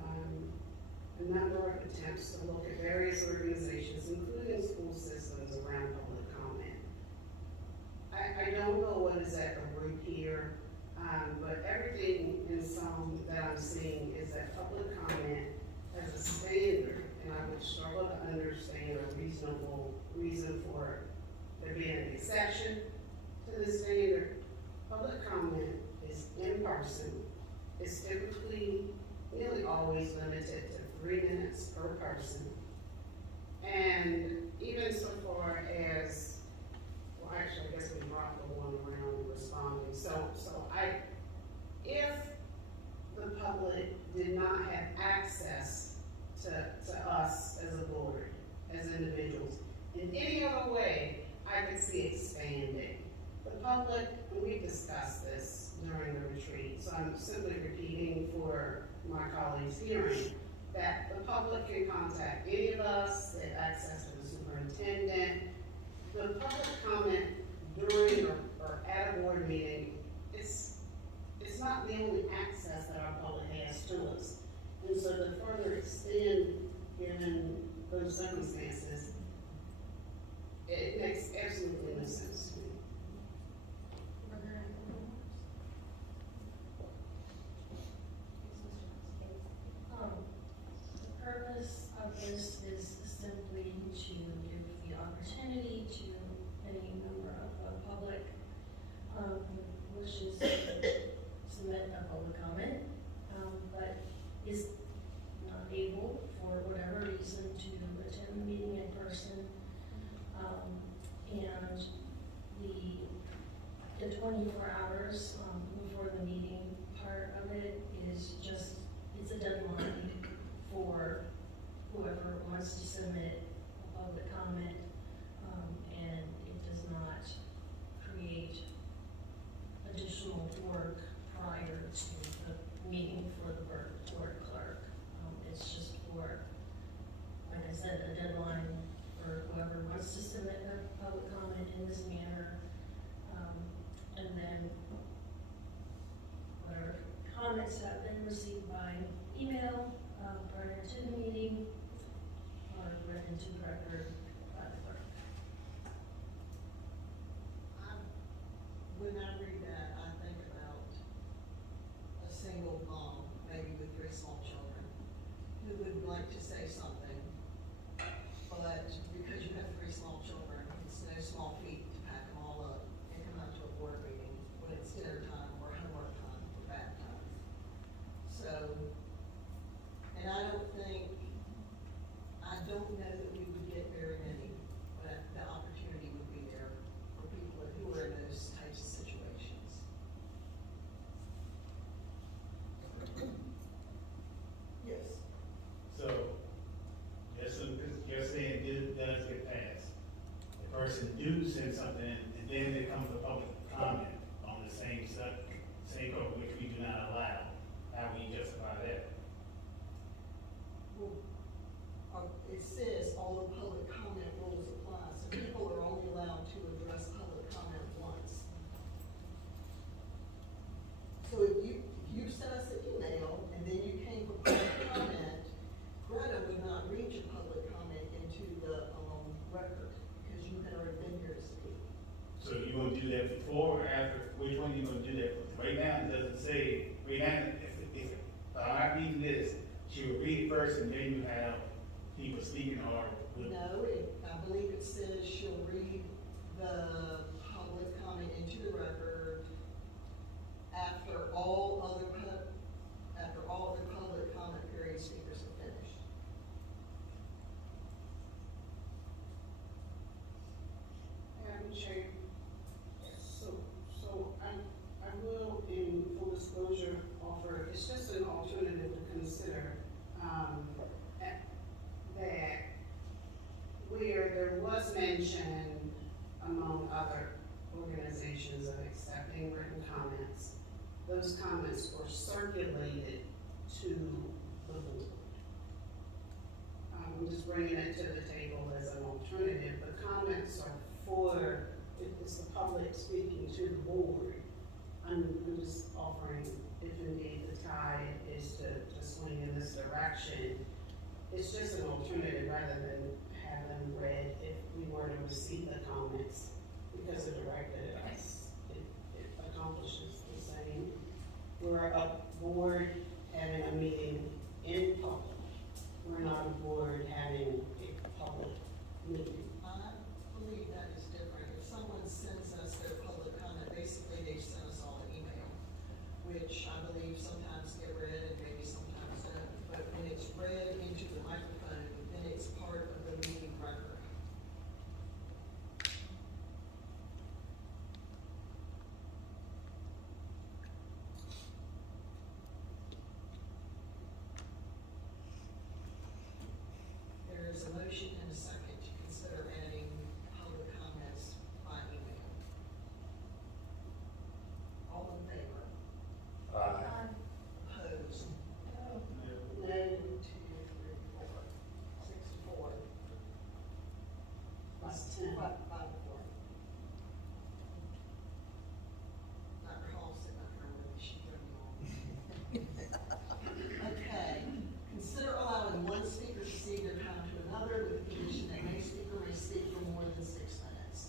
a number of attempts to look at various organizations, including school systems, around public comment. I don't know what is at the root here, but everything in some that I'm seeing is that public comment as a standard, and I would struggle to understand a reasonable reason for there being an exception to the standard. Public comment is in person. It's typically, nearly always limited to 3 minutes per person. And even so far as, well, actually, I guess we brought the one around responding. If the public did not have access to us as a board, as individuals, in any other way I could see expanding. The public, and we discussed this during the retreat, so I'm simply repeating for my colleagues hearing that the public can contact any of us, they have access to the superintendent. The public comment during or at a board meeting, it's not the only access that our public has to us. And so to further extend, given those circumstances, it makes absolutely no sense to me. The purpose of this is simply to give the opportunity to any member of the public who wishes to submit a public comment, but is not able, for whatever reason, to attend the meeting in person. And the 24 hours before the meeting part of it is just, it's a deadline for whoever wants to submit a public comment, and it does not create additional work prior to the meeting for the board clerk. It's just for, like I said, a deadline for whoever wants to submit a public comment in this manner, and then whatever comments have been received by email prior to the meeting are read into the record by the clerk. When I read that, I think about a single mom, maybe with 3 small children, who would like to say something, but because you have 3 small children, it's no small feat to pack them all up and come out to a board meeting when it's dinner time or homework time or bath time. So, and I don't know that we would get very many, but the opportunity would be there for people who are in those types of situations. Yes. So, you're saying this does get passed. The person do send something, and then there comes a public comment on the same subject, same code, which we do not allow. How we justify that? Well, it says all the public comment rules apply, so people are only allowed to address public comment once. So if you sent us an email and then you came for public comment, Greta would not read your public comment into the record because you had already been here to speak. So you gonna do that before or after? Which one you gonna do that for? Right now, it doesn't say, right now, if I'm reading this, she will read it first and then you have people speaking or. No, I believe it says she'll read the public comment into the record after all other public comment period speakers are finished. Madam Chair, so I will, in full disclosure, offer, it's just an alternative to consider, that where there was mention among other organizations of accepting written comments, those comments were circulated to the board. I'm just bringing it to the table as an alternative. The comments are for, it's the public speaking to the board. I'm just offering, if indeed the tide is to swing in this direction, it's just an alternative rather than have them read if we were to receive the comments, because it directed at us. It accomplishes the same. We're a board having a meeting in public. We're not a board having a public meeting. I believe that is different. If someone sends us their public comment, basically they've sent us all an email, which I believe sometimes get read and maybe sometimes don't. But when it's read into the microphone, then it's part of the meeting record. It's 10. Five to four. Dr. Hall said not her with she Okay, consider allowing one speaker to cede their time to another with the condition that no speaker may speak for more than 6 minutes.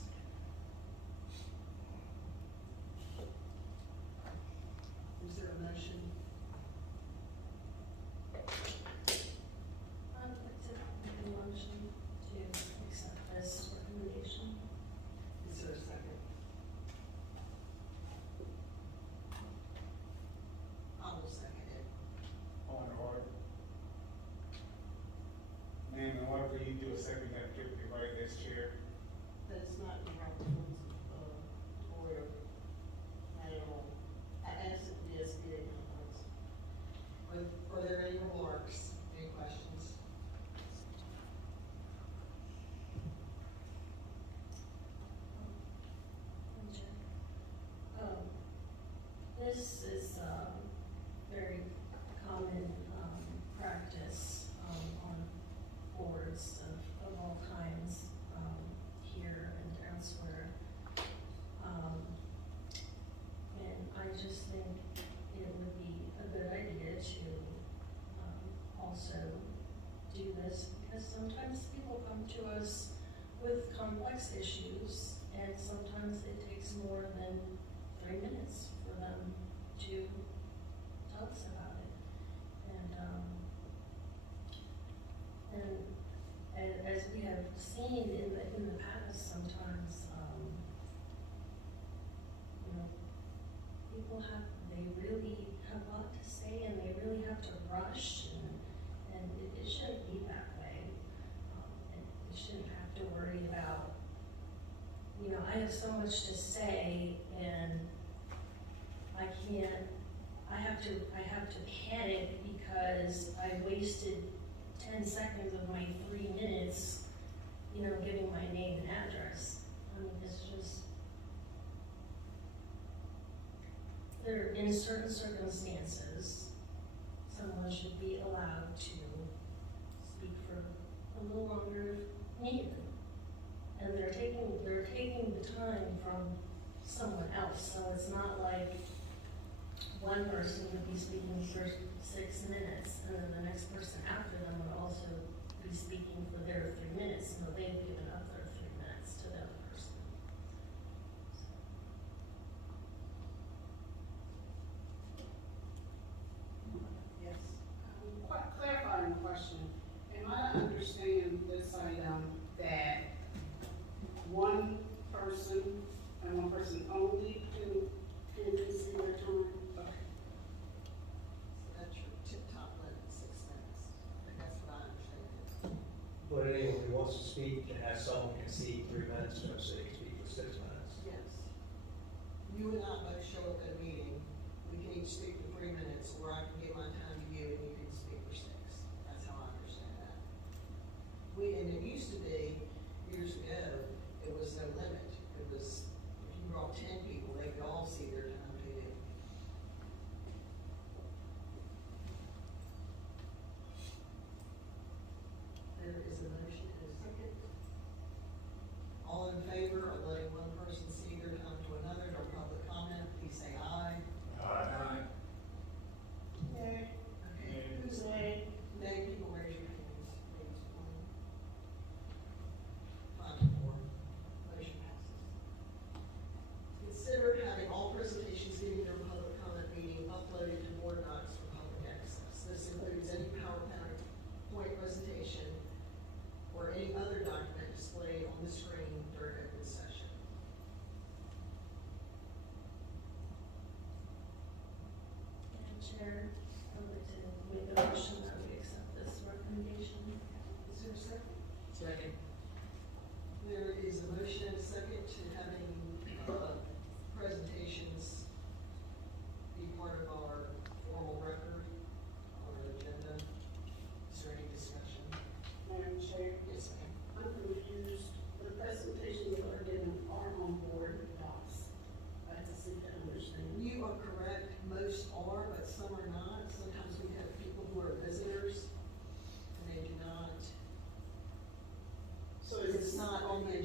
Is there a motion? I'd like to make a motion to accept this recommendation. Is there a second? I will second it. On order. Ma'am, in order for you to do a second, you have to give the right as chair. That's not the right rules of order at all. As it is being proposed. Are there any remarks, any questions? This is very common practice on boards of all kinds here and elsewhere. And I just think it would be a good idea to also do this because sometimes people come to us with complex issues and sometimes it takes more than 3 minutes for them to tell us about it. And as we have seen in the past, sometimes, people they really have a lot to say and they really have to rush and it shouldn't be that way. And we shouldn't have to worry about, I have so much to say and I have to panic because I wasted 10 seconds of my 3 minutes, giving my name and address. I mean, it's just, in certain circumstances, someone should be allowed to speak for a little longer if needed. And they're taking the time from someone else, so it's not like one person would be speaking for 6 minutes, and then the next person after them would also be speaking for their 3 minutes, so they've given up their 3 minutes to the other person. Yes. Clarifying question. Am I to understand this item that one person and one person only can see their time? Okay. So that's your tip-top limit, 6 minutes. I think that's what I understand. But anyone who wants to speak can have someone concede 3 minutes, no, so they can speak for 6 minutes. Yes. You and I both show up at a meeting, we can each speak for 3 minutes, or I can give my time to you and you can speak for 6. That's how I understand that. And it used to be, years ago, it was no limit. It was, if you brought 10 people, they could all see their time to you. There is a motion and a second. All in favor of letting one person see their time to another, no public comment, please say aye. Aye. Nay. Okay, who's nay? Nay, people raise your hands. Nays, one.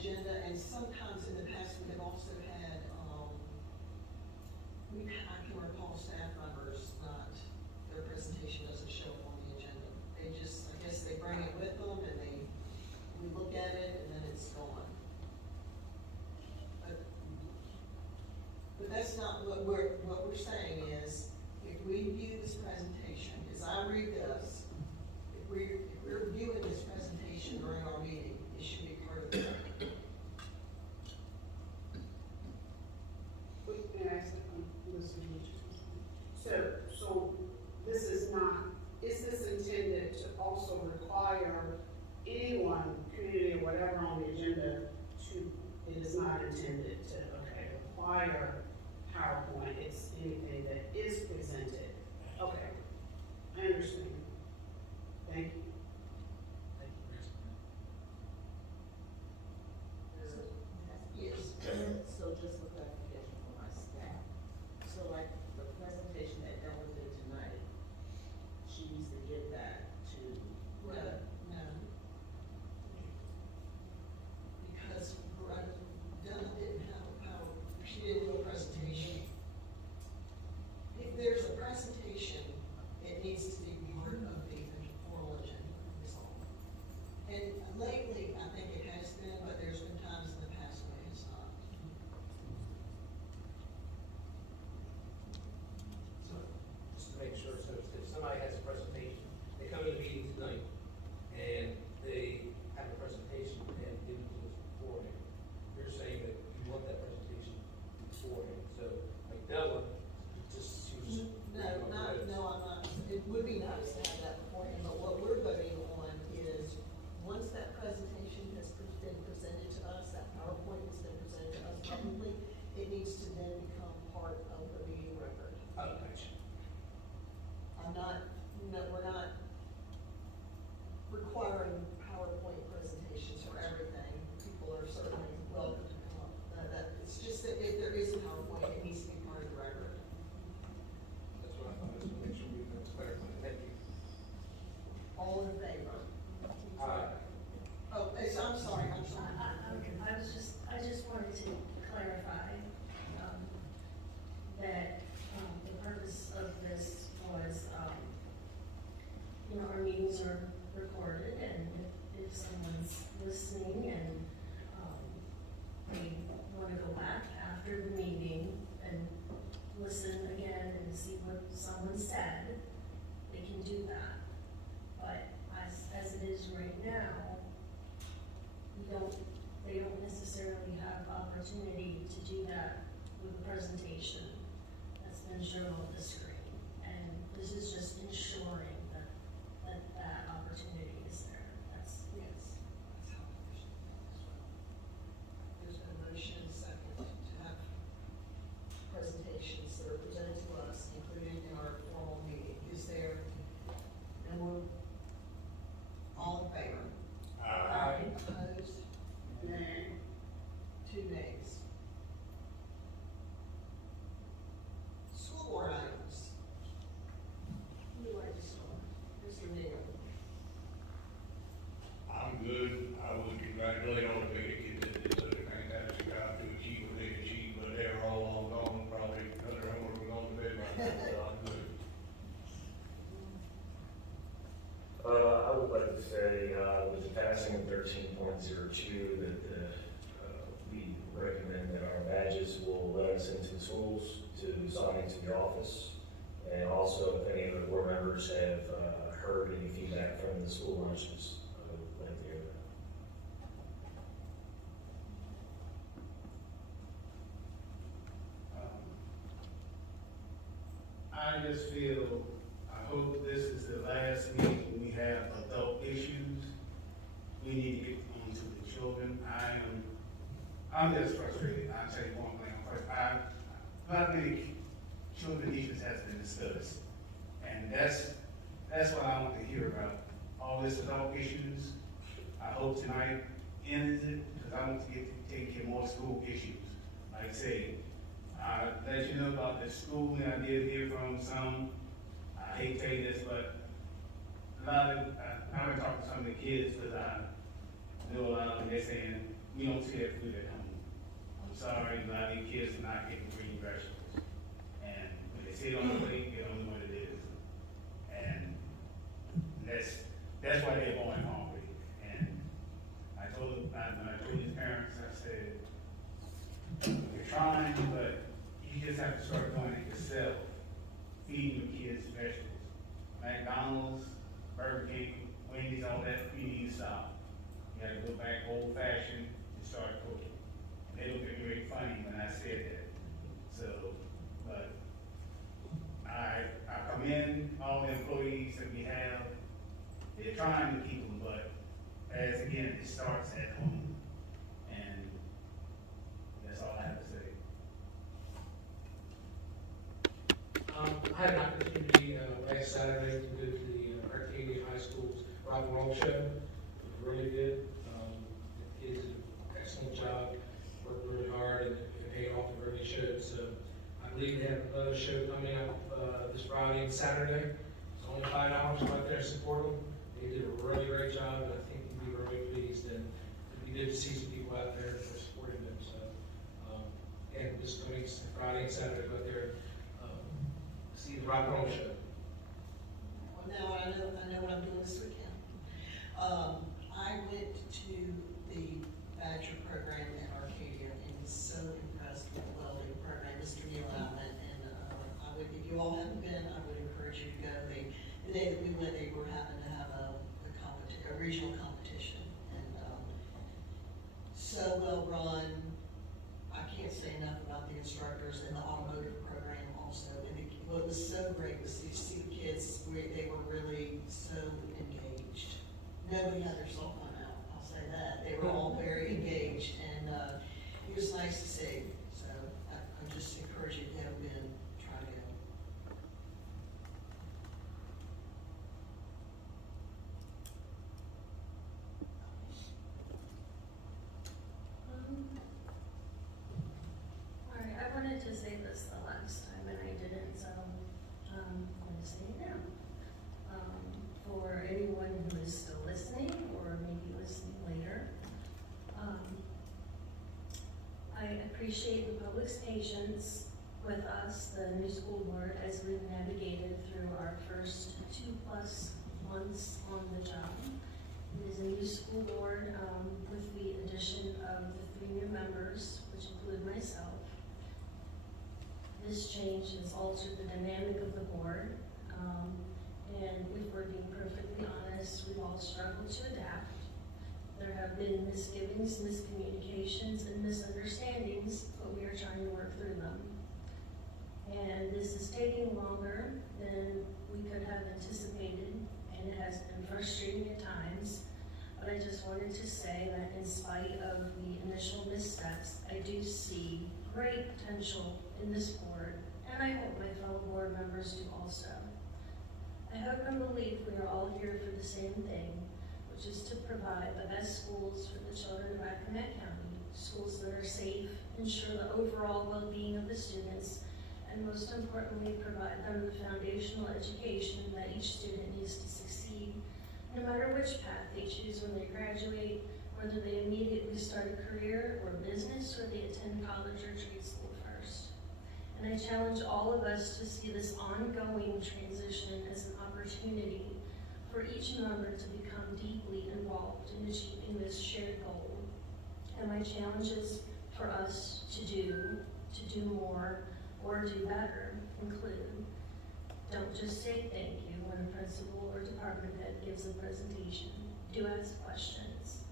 agenda, and sometimes in the past, we have also had, I can recall staff members not, their presentation doesn't show up on the agenda. They just, I guess they bring it with them and we look at it and then it's gone. But that's not what we're saying is, if we view this presentation, as I read this, if we're viewing this presentation during our meeting, it should be part of the record. May I ask so this is this intended to also require anyone, community or whatever on the agenda it is not intended to, require PowerPoint, it's anything that is presented. Okay, I understand. Thank you. Yes. So just for clarification for my staff, so like the presentation that Ella did tonight, she needs to get that to. No. Because Donna didn't have a she didn't do a presentation. If there's a presentation, it needs to be part of the formal agenda, is all. And lately, I think it has been, but there's been times in the past when it's not. So, just to make sure, so if somebody has a presentation, they come to the meeting tonight, and they have a presentation and give it to us beforehand. You're saying that you want that presentation beforehand, so like Della, just she was. No, I'm not. It would be nice to have that beforehand, but what we're voting on is, once that presentation has been presented to us, that PowerPoint has been presented to us publicly, it needs to then become part of the meeting record. Oh, gotcha. We're not requiring PowerPoint presentations for everything. People are certainly welcome to come up. It's just that if there is a PowerPoint, it needs to be part of the record. That's what I thought, just to make sure we can clarify. Thank you. All in favor? Oh, I'm sorry. I just wanted to clarify, that, the purpose of this was, our meetings are recorded, and if someone's listening and, they wanna go back after the meeting and listen again and see what someone said, they can do that. But as it is right now, they don't necessarily have opportunity to do that with the presentation that's been shown on the screen. And this is just ensuring that opportunity is there. Yes. There's been a motion and a second to have presentations that are presented to us, included in our formal meeting. Is there no more? All in favor? Aye. Opposed? Nay. 2 nays. School board items. Who would like to start? Mr. Neal. I'm good. I would congratulate all the beta kids that did such a fantastic job to achieve what they achieved, but they're all long gone, probably because their homework was on the bed by now, so I'm good. I would like to say, with the passing of 13.02, that we recommend that our badges will let us into schools to sign into the office. And also, if any of the board members have heard any feedback from the school lunches, I would like to hear that. I just feel, I hope this is the last meeting when we have adult issues. We need to get on to the children. I'm just frustrated. I'll tell you one thing first. Not many children issues has been discussed. And that's what I want to hear about. All this adult issues. I hope tonight ends it, because I want to get to take care of more school issues. Like I say, I let you know about the schooling. I did hear from some. I hate to tell you this, but a lot of, I've been talking to some of the kids, because I know a lot of them, they're saying we don't see that food at home. I'm sorry, a lot of these kids are not getting green vegetables. And when they see it on the plate, they don't know what it is. And that's why they're going hungry. And I told them, when I told these parents, I said, you're trying, but you just have to start doing it yourself, feeding your kids vegetables. McDonald's, Burger King, Wendy's, all that, you need to stop. You gotta go back old fashioned and start cooking. And they looked at me very funny when I said that. So, but I commend all the employees that we have. They're trying to keep them, but as again, it starts at home. And that's all I have to say. I had an opportunity last Saturday to go to the Arcadia High School's Rock and Roll Show. It was really good. The kids did an excellent job, worked really hard, and it paid off the early show. So I believe they have another show coming up this Friday and Saturday. It's only $5 to go out there and support them. They did a really great job, and I think you'll be really pleased. And it'd be good to see some people out there for supporting them. So, and this coming Friday and Saturday, go out there see the rock and roll show. Well, now I know what I'm doing this weekend. I went to the Badger program at Arcadia and was so impressed with the welding program. Mr. Neal and I went, and I would, if you all haven't been, I would encourage you to go. The day that we went, they were having to have a regional competition, and so well run. I can't say enough about the instructors and the automotive program also. And what was so great was to see the kids, they were really so engaged. Nobody had their cell phone out, I'll say that. They were all very engaged, and it was nice to see. So I just encourage you, if you haven't been, try to go. All right, I wanted to say this the last time and I didn't, so I'm going to say it now. For anyone who is still listening or maybe listening later, I appreciate the public's patience with us, the new school board, as we've navigated through our first 2+ months on the job. It is a new school board with the addition of the 3 new members, which include myself. This change has altered the dynamic of the board, and if we're being perfectly honest, we've all struggled to adapt. There have been misgivings, miscommunications, and misunderstandings, but we are trying to work through them. And this is taking longer than we could have anticipated, and it has been frustrating at times. But I just wanted to say that in spite of the initial missteps, I do see great potential in this board, and I hope my fellow board members do also. I hope and believe we are all here for the same thing, which is to provide the best schools for the children of Accomack County, schools that are safe, ensure the overall well-being of the students, and most importantly, provide them the foundational education that each student needs to succeed, no matter which path they choose when they graduate, whether they immediately start a career or business or they attend college or trade school first. And I challenge all of us to see this ongoing transition as an opportunity for each member to become deeply involved in achieving this shared goal. And my challenges for us to do more or do better include: don't just say thank you when a principal or department head gives a presentation. Do ask questions.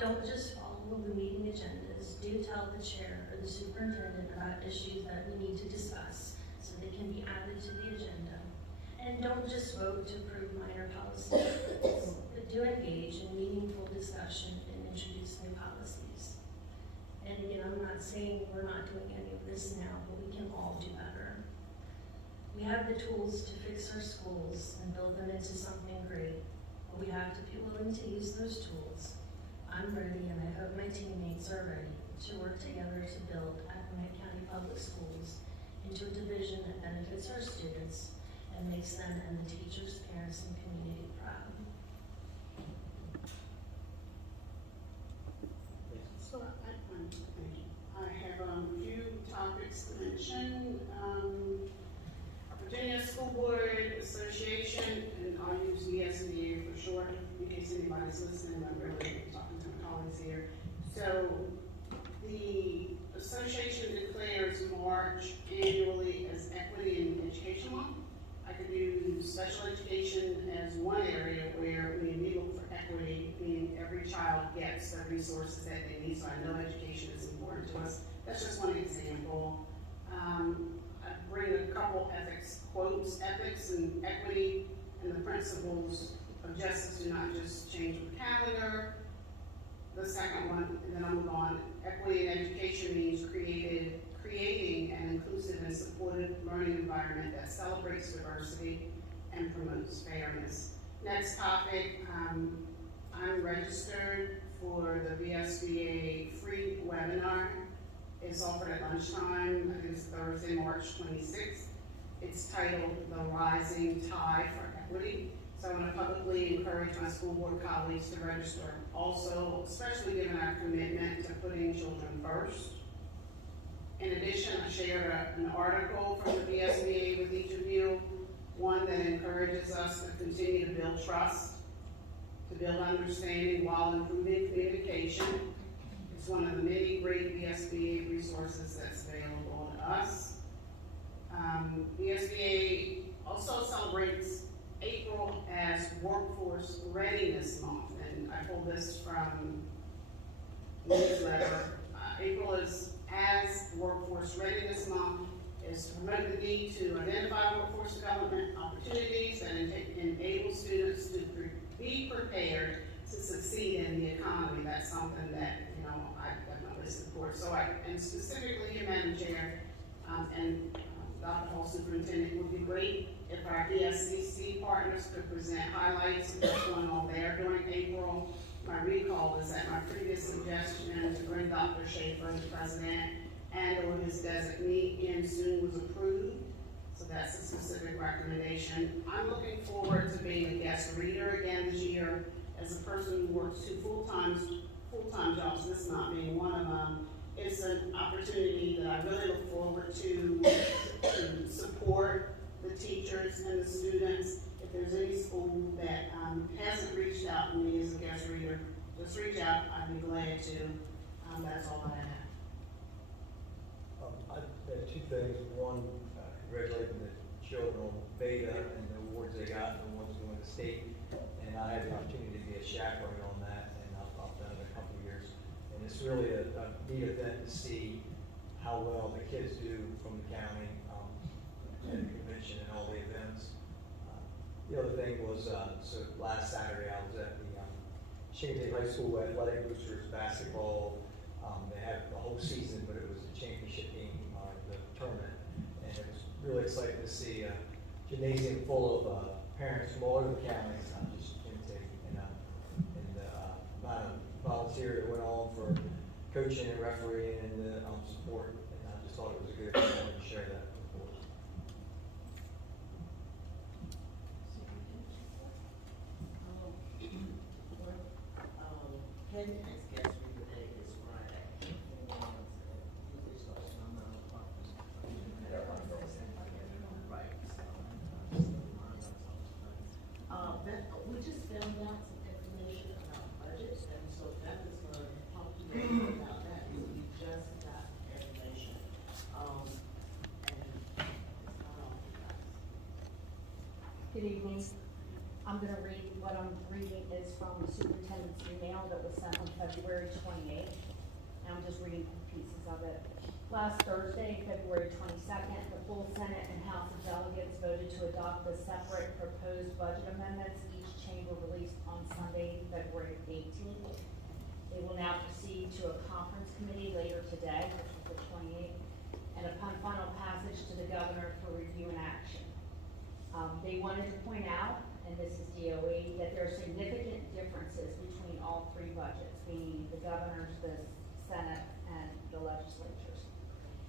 Don't just follow the meeting agendas. Do tell the chair or the superintendent about issues that we need to discuss so they can be added to the agenda. And don't just vote to approve minor policy amendments, but do engage in meaningful discussion and introduce new policies. And again, I'm not saying we're not doing any of this now, but we can all do better. We have the tools to fix our schools and build them into something great, but we have to be willing to use those tools. I'm ready, and I hope my teammates are ready to work together to build Accomack County Public Schools into a division that benefits our students and makes them and the teachers, parents, and community proud. next to mention, Virginia School Board Association, and I'll use VSBA for short, in case anybody's listening, I'm really talking to my colleagues here. So, the association declares March annually as Equity in Education Month. I could use special education as one area where we look for equity, meaning every child gets the resources that they need, so I know education is important to us. That's just one example. I bring a couple ethics quotes. Ethics and equity and the principles of justice do not just change with calendar. The second one, and then I'll move on. Equity in education means creating an inclusive and supportive learning environment that celebrates diversity and promotes fairness. Next topic, I'm registered for the VSBA free webinar. It's offered at lunchtime. I think it's Thursday, March 26th. It's titled The Rising Tide for Equity. So I want to publicly encourage my school board colleagues to register. Also, especially given our commitment to putting children first. In addition, I shared an article from the VSBA with each of you, one that encourages us to continue to build trust, to build understanding while improving communication. It's one of the many great VSBA resources that's available to us. VSBA also celebrates April as Workforce Readiness Month, and I pulled this from the newsletter. April is as Workforce Readiness Month is to promote the need to identify workforce development opportunities that enable students to be prepared to succeed in the economy. That's something that, I definitely support. So and specifically here, Madam Chair, and Dr. Hall Superintendent, it would be great if our ESCC partners could present highlights of what's going on there during April. My recall is that my previous suggestion to bring Dr. Schaefer, the president, and or his designee in soon was approved. So that's a specific recommendation. I'm looking forward to being a guest reader again this year. As a person who works two full-time jobs, this not being one of them, it's an opportunity that I really look forward to support the teachers and the students. If there's any school that hasn't reached out to me as a guest reader, just reach out. I'd be glad to. That's all I have. I had two things. One, congratulating the children on beta and the awards they got and the ones going to state. And I had the opportunity to be a chaperone on that, and I've done it a couple of years. And it's really a neat event to see how well the kids do from the county at the convention and all the events. The other thing was, so last Saturday I was at the Champaign High School Athletic Boosters basketball. They had the whole season, but it was the championship game, the tournament. And it was really exciting to see a gymnasium full of parents from all over the county, not just Champaign, and the amount of volunteer that went on for coaching and refereeing and the support. And I just thought it was a good thing to share that with the board. Heading next guest reader day is Friday. Usually starts around 9 o'clock. Right. We just found out some information about budgets, and so that is going to talk to you about that. We just got information, and it's not all you guys. Good evening. I'm going to read what I'm reading is from the superintendent's email that was sent on February 28th. I'm just reading pieces of it. Last Thursday, February 22nd, the full Senate and House of Delegates voted to adopt the separate proposed budget amendments, each chamber released on Sunday, February 18th. They will now proceed to a conference committee later today, which is the 28th, and upon final passage to the governor for review and action. They wanted to point out, and this is DOE, that there are significant differences between all three budgets, meaning the governor's, the Senate, and the legislatures,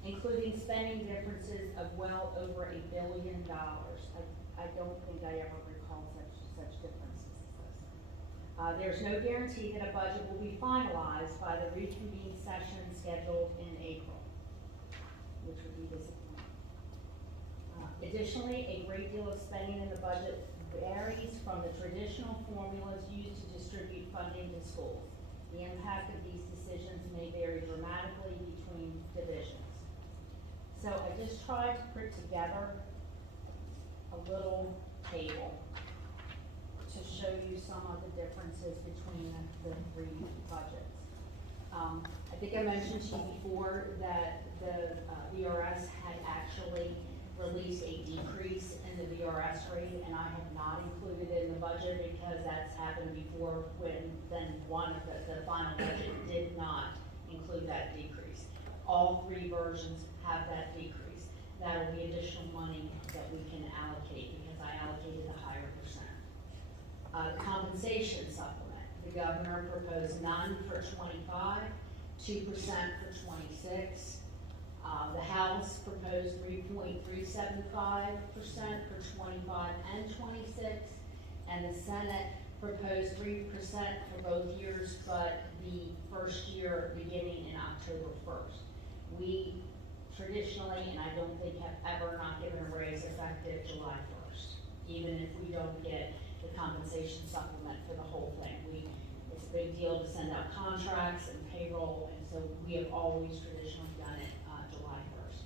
including spending differences of well over $1 billion. I don't think I ever recall such differences as this. There's no guarantee that a budget will be finalized by the reconvened session scheduled in April. which would be disappointing. Additionally, a great deal of spending in the budget varies from the traditional formulas used to distribute funding to schools. The impact of these decisions may vary dramatically between divisions. So I just tried to put together a little table to show you some of the differences between the three budgets. I think I mentioned to you before that the VRS had actually released a decrease in the VRS rate, and I have not included it in the budget because that's happened before when then one of the final budget did not include that decrease. All three versions have that decrease. That will be additional money that we can allocate because I allocated a higher percent. Compensation supplement. The governor proposed none for 25, 2% for 26. The House proposed 3.375% for 25 and 26, and the Senate proposed 3% for both years, but the first year beginning in October 1st. We traditionally, and I don't think have ever not given a raise effective July 1st, even if we don't get the compensation supplement for the whole thing. It's a big deal to send out contracts and payroll, and so we have always traditionally done it July 1st.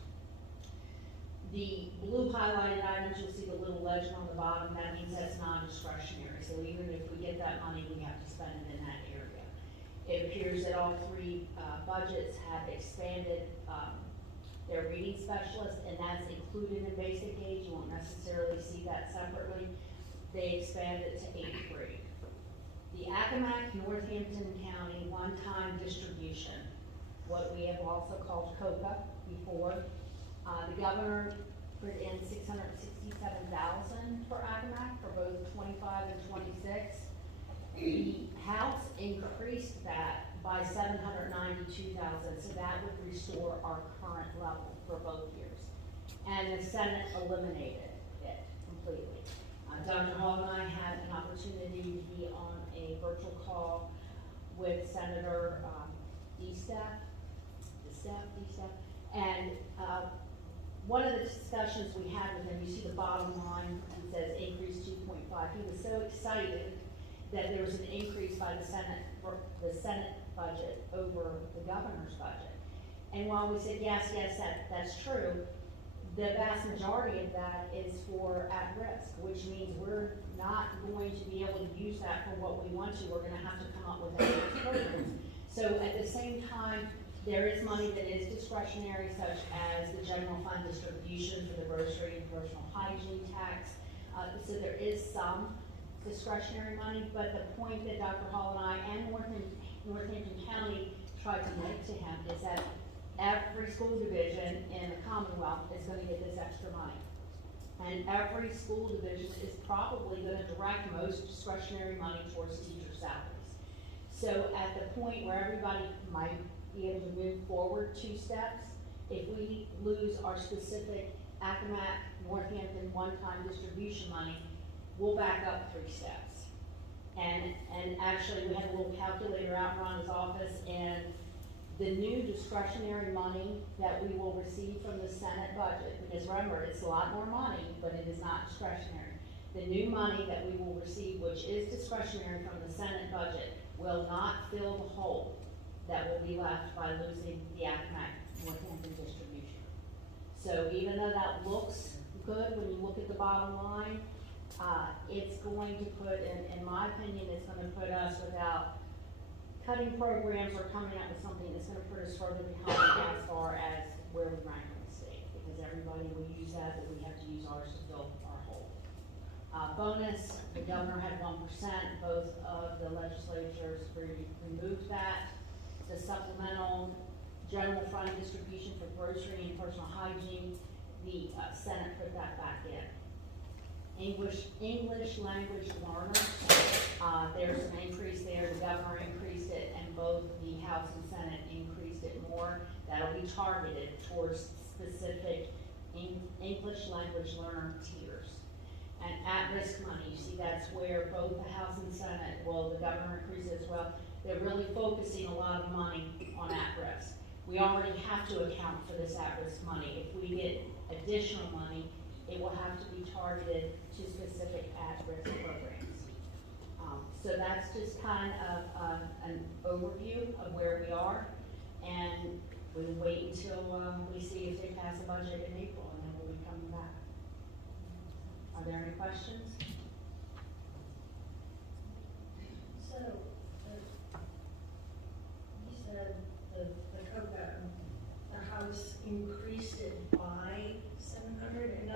The blue highlighted items, you'll see the little legend on the bottom, that means that's non-discretionary. So even if we get that money, we have to spend it in that area. It appears that all three budgets have expanded their reading specialists, and that's included in basic aid. You won't necessarily see that separately. They expanded to 8th grade. The Accomack Northampton County one-time distribution, what we have also called COCA before. The governor put in $667,000 for Accomack for both 25 and 26. The House increased that by $792,000, so that would restore our current level for both years. And the Senate eliminated it completely. Dr. Hall and I had an opportunity to be on a virtual call with Senator DeSteph, and one of the discussions we had with him, you see the bottom line, it says increase 2.5. He was so excited that there was an increase by the Senate budget over the governor's budget. And while we said, yes, that's true, the vast majority of that is for at-risk, which means we're not going to be able to use that for what we want to. We're going to have to come up with other programs. So at the same time, there is money that is discretionary, such as the general fund distribution for the grocery and personal hygiene tax. So there is some discretionary money, but the point that Dr. Hall and I and Northampton County tried to make to him is that every school division in the Commonwealth is going to get this extra money. And every school division is probably going to direct most discretionary money towards teacher salaries. So at the point where everybody might be able to move forward 2 steps, if we lose our specific Accomack Northampton one-time distribution money, we'll back up 3 steps. And actually we had a little calculator out in Rhonda's office, and the new discretionary money that we will receive from the Senate budget, because remember, it's a lot more money, but it is not discretionary. The new money that we will receive, which is discretionary from the Senate budget, will not fill the hole that will be left by losing the Accomack Northampton distribution. So even though that looks good when you look at the bottom line, it's going to put, in my opinion, it's going to put us without cutting programs or coming out with something that's going to put us further behind as far as where we rank in the state, because everybody will use that, but we have to use ours to fill our hole. Bonus, the governor had 1%, both of the legislatures removed that. The supplemental general fund distribution for grocery and personal hygiene, the Senate put that back in. English language learners, there's an increase there. The governor increased it, and both the House and Senate increased it more. That'll be targeted towards specific English language learner tiers. And at-risk money, you see that's where both the House and Senate, well, the governor increased it as well. They're really focusing a lot of money on at-risk. we already have to account for this at-risk money. If we get additional money, it will have to be targeted to specific at-risk programs. So that's just kind of an overview of where we are, and we'll wait until we see if they pass a budget in April, and then we'll be coming back. Are there any questions? So, you said the House increased it by 700 and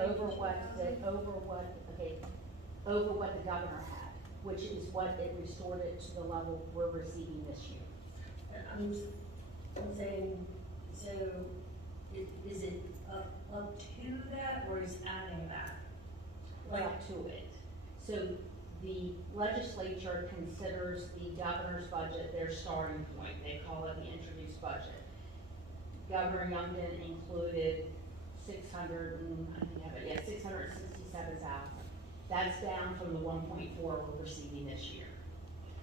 Over what the governor had, which is what it restored it to the level we're receiving this year. I'm saying, so is it up to that, or is adding that? Up to it. So the legislature considers the governor's budget their starting point. They call it the introduced budget. Governor Youngkin included 667,000. That's down from the 1.4 we're receiving this year.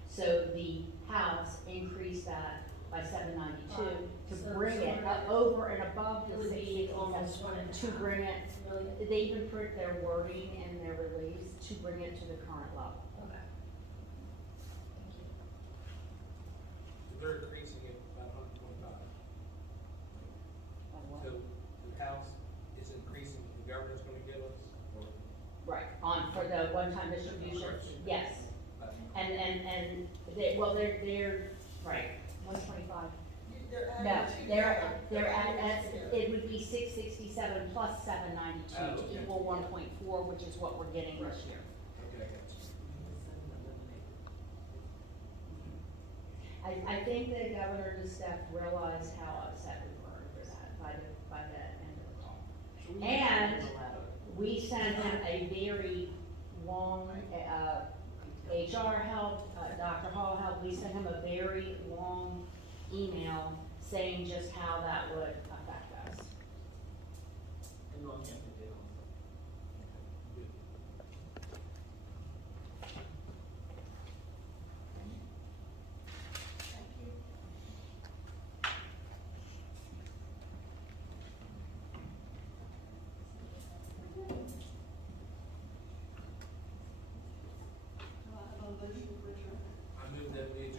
So the House increased that by 792 to bring it up over and above the 667, to bring it, they even put their wording in their release to bring it to the current level. Okay. They're increasing it by 125. So the House is increasing, the governor's gonna give us, or? Right, for the one-time distribution, yes. And they, well, they're, right, 125. No, they're at, it would be 667 plus 792 to equal 1.4, which is what we're getting this year. Okay, I got you. I think the governor and staff realized how upset we were for that by the end of the call. And we sent him a very long, HR help, Dr. Hall helped, we sent him a very long email saying just how that would affect us. I move that we adjourn.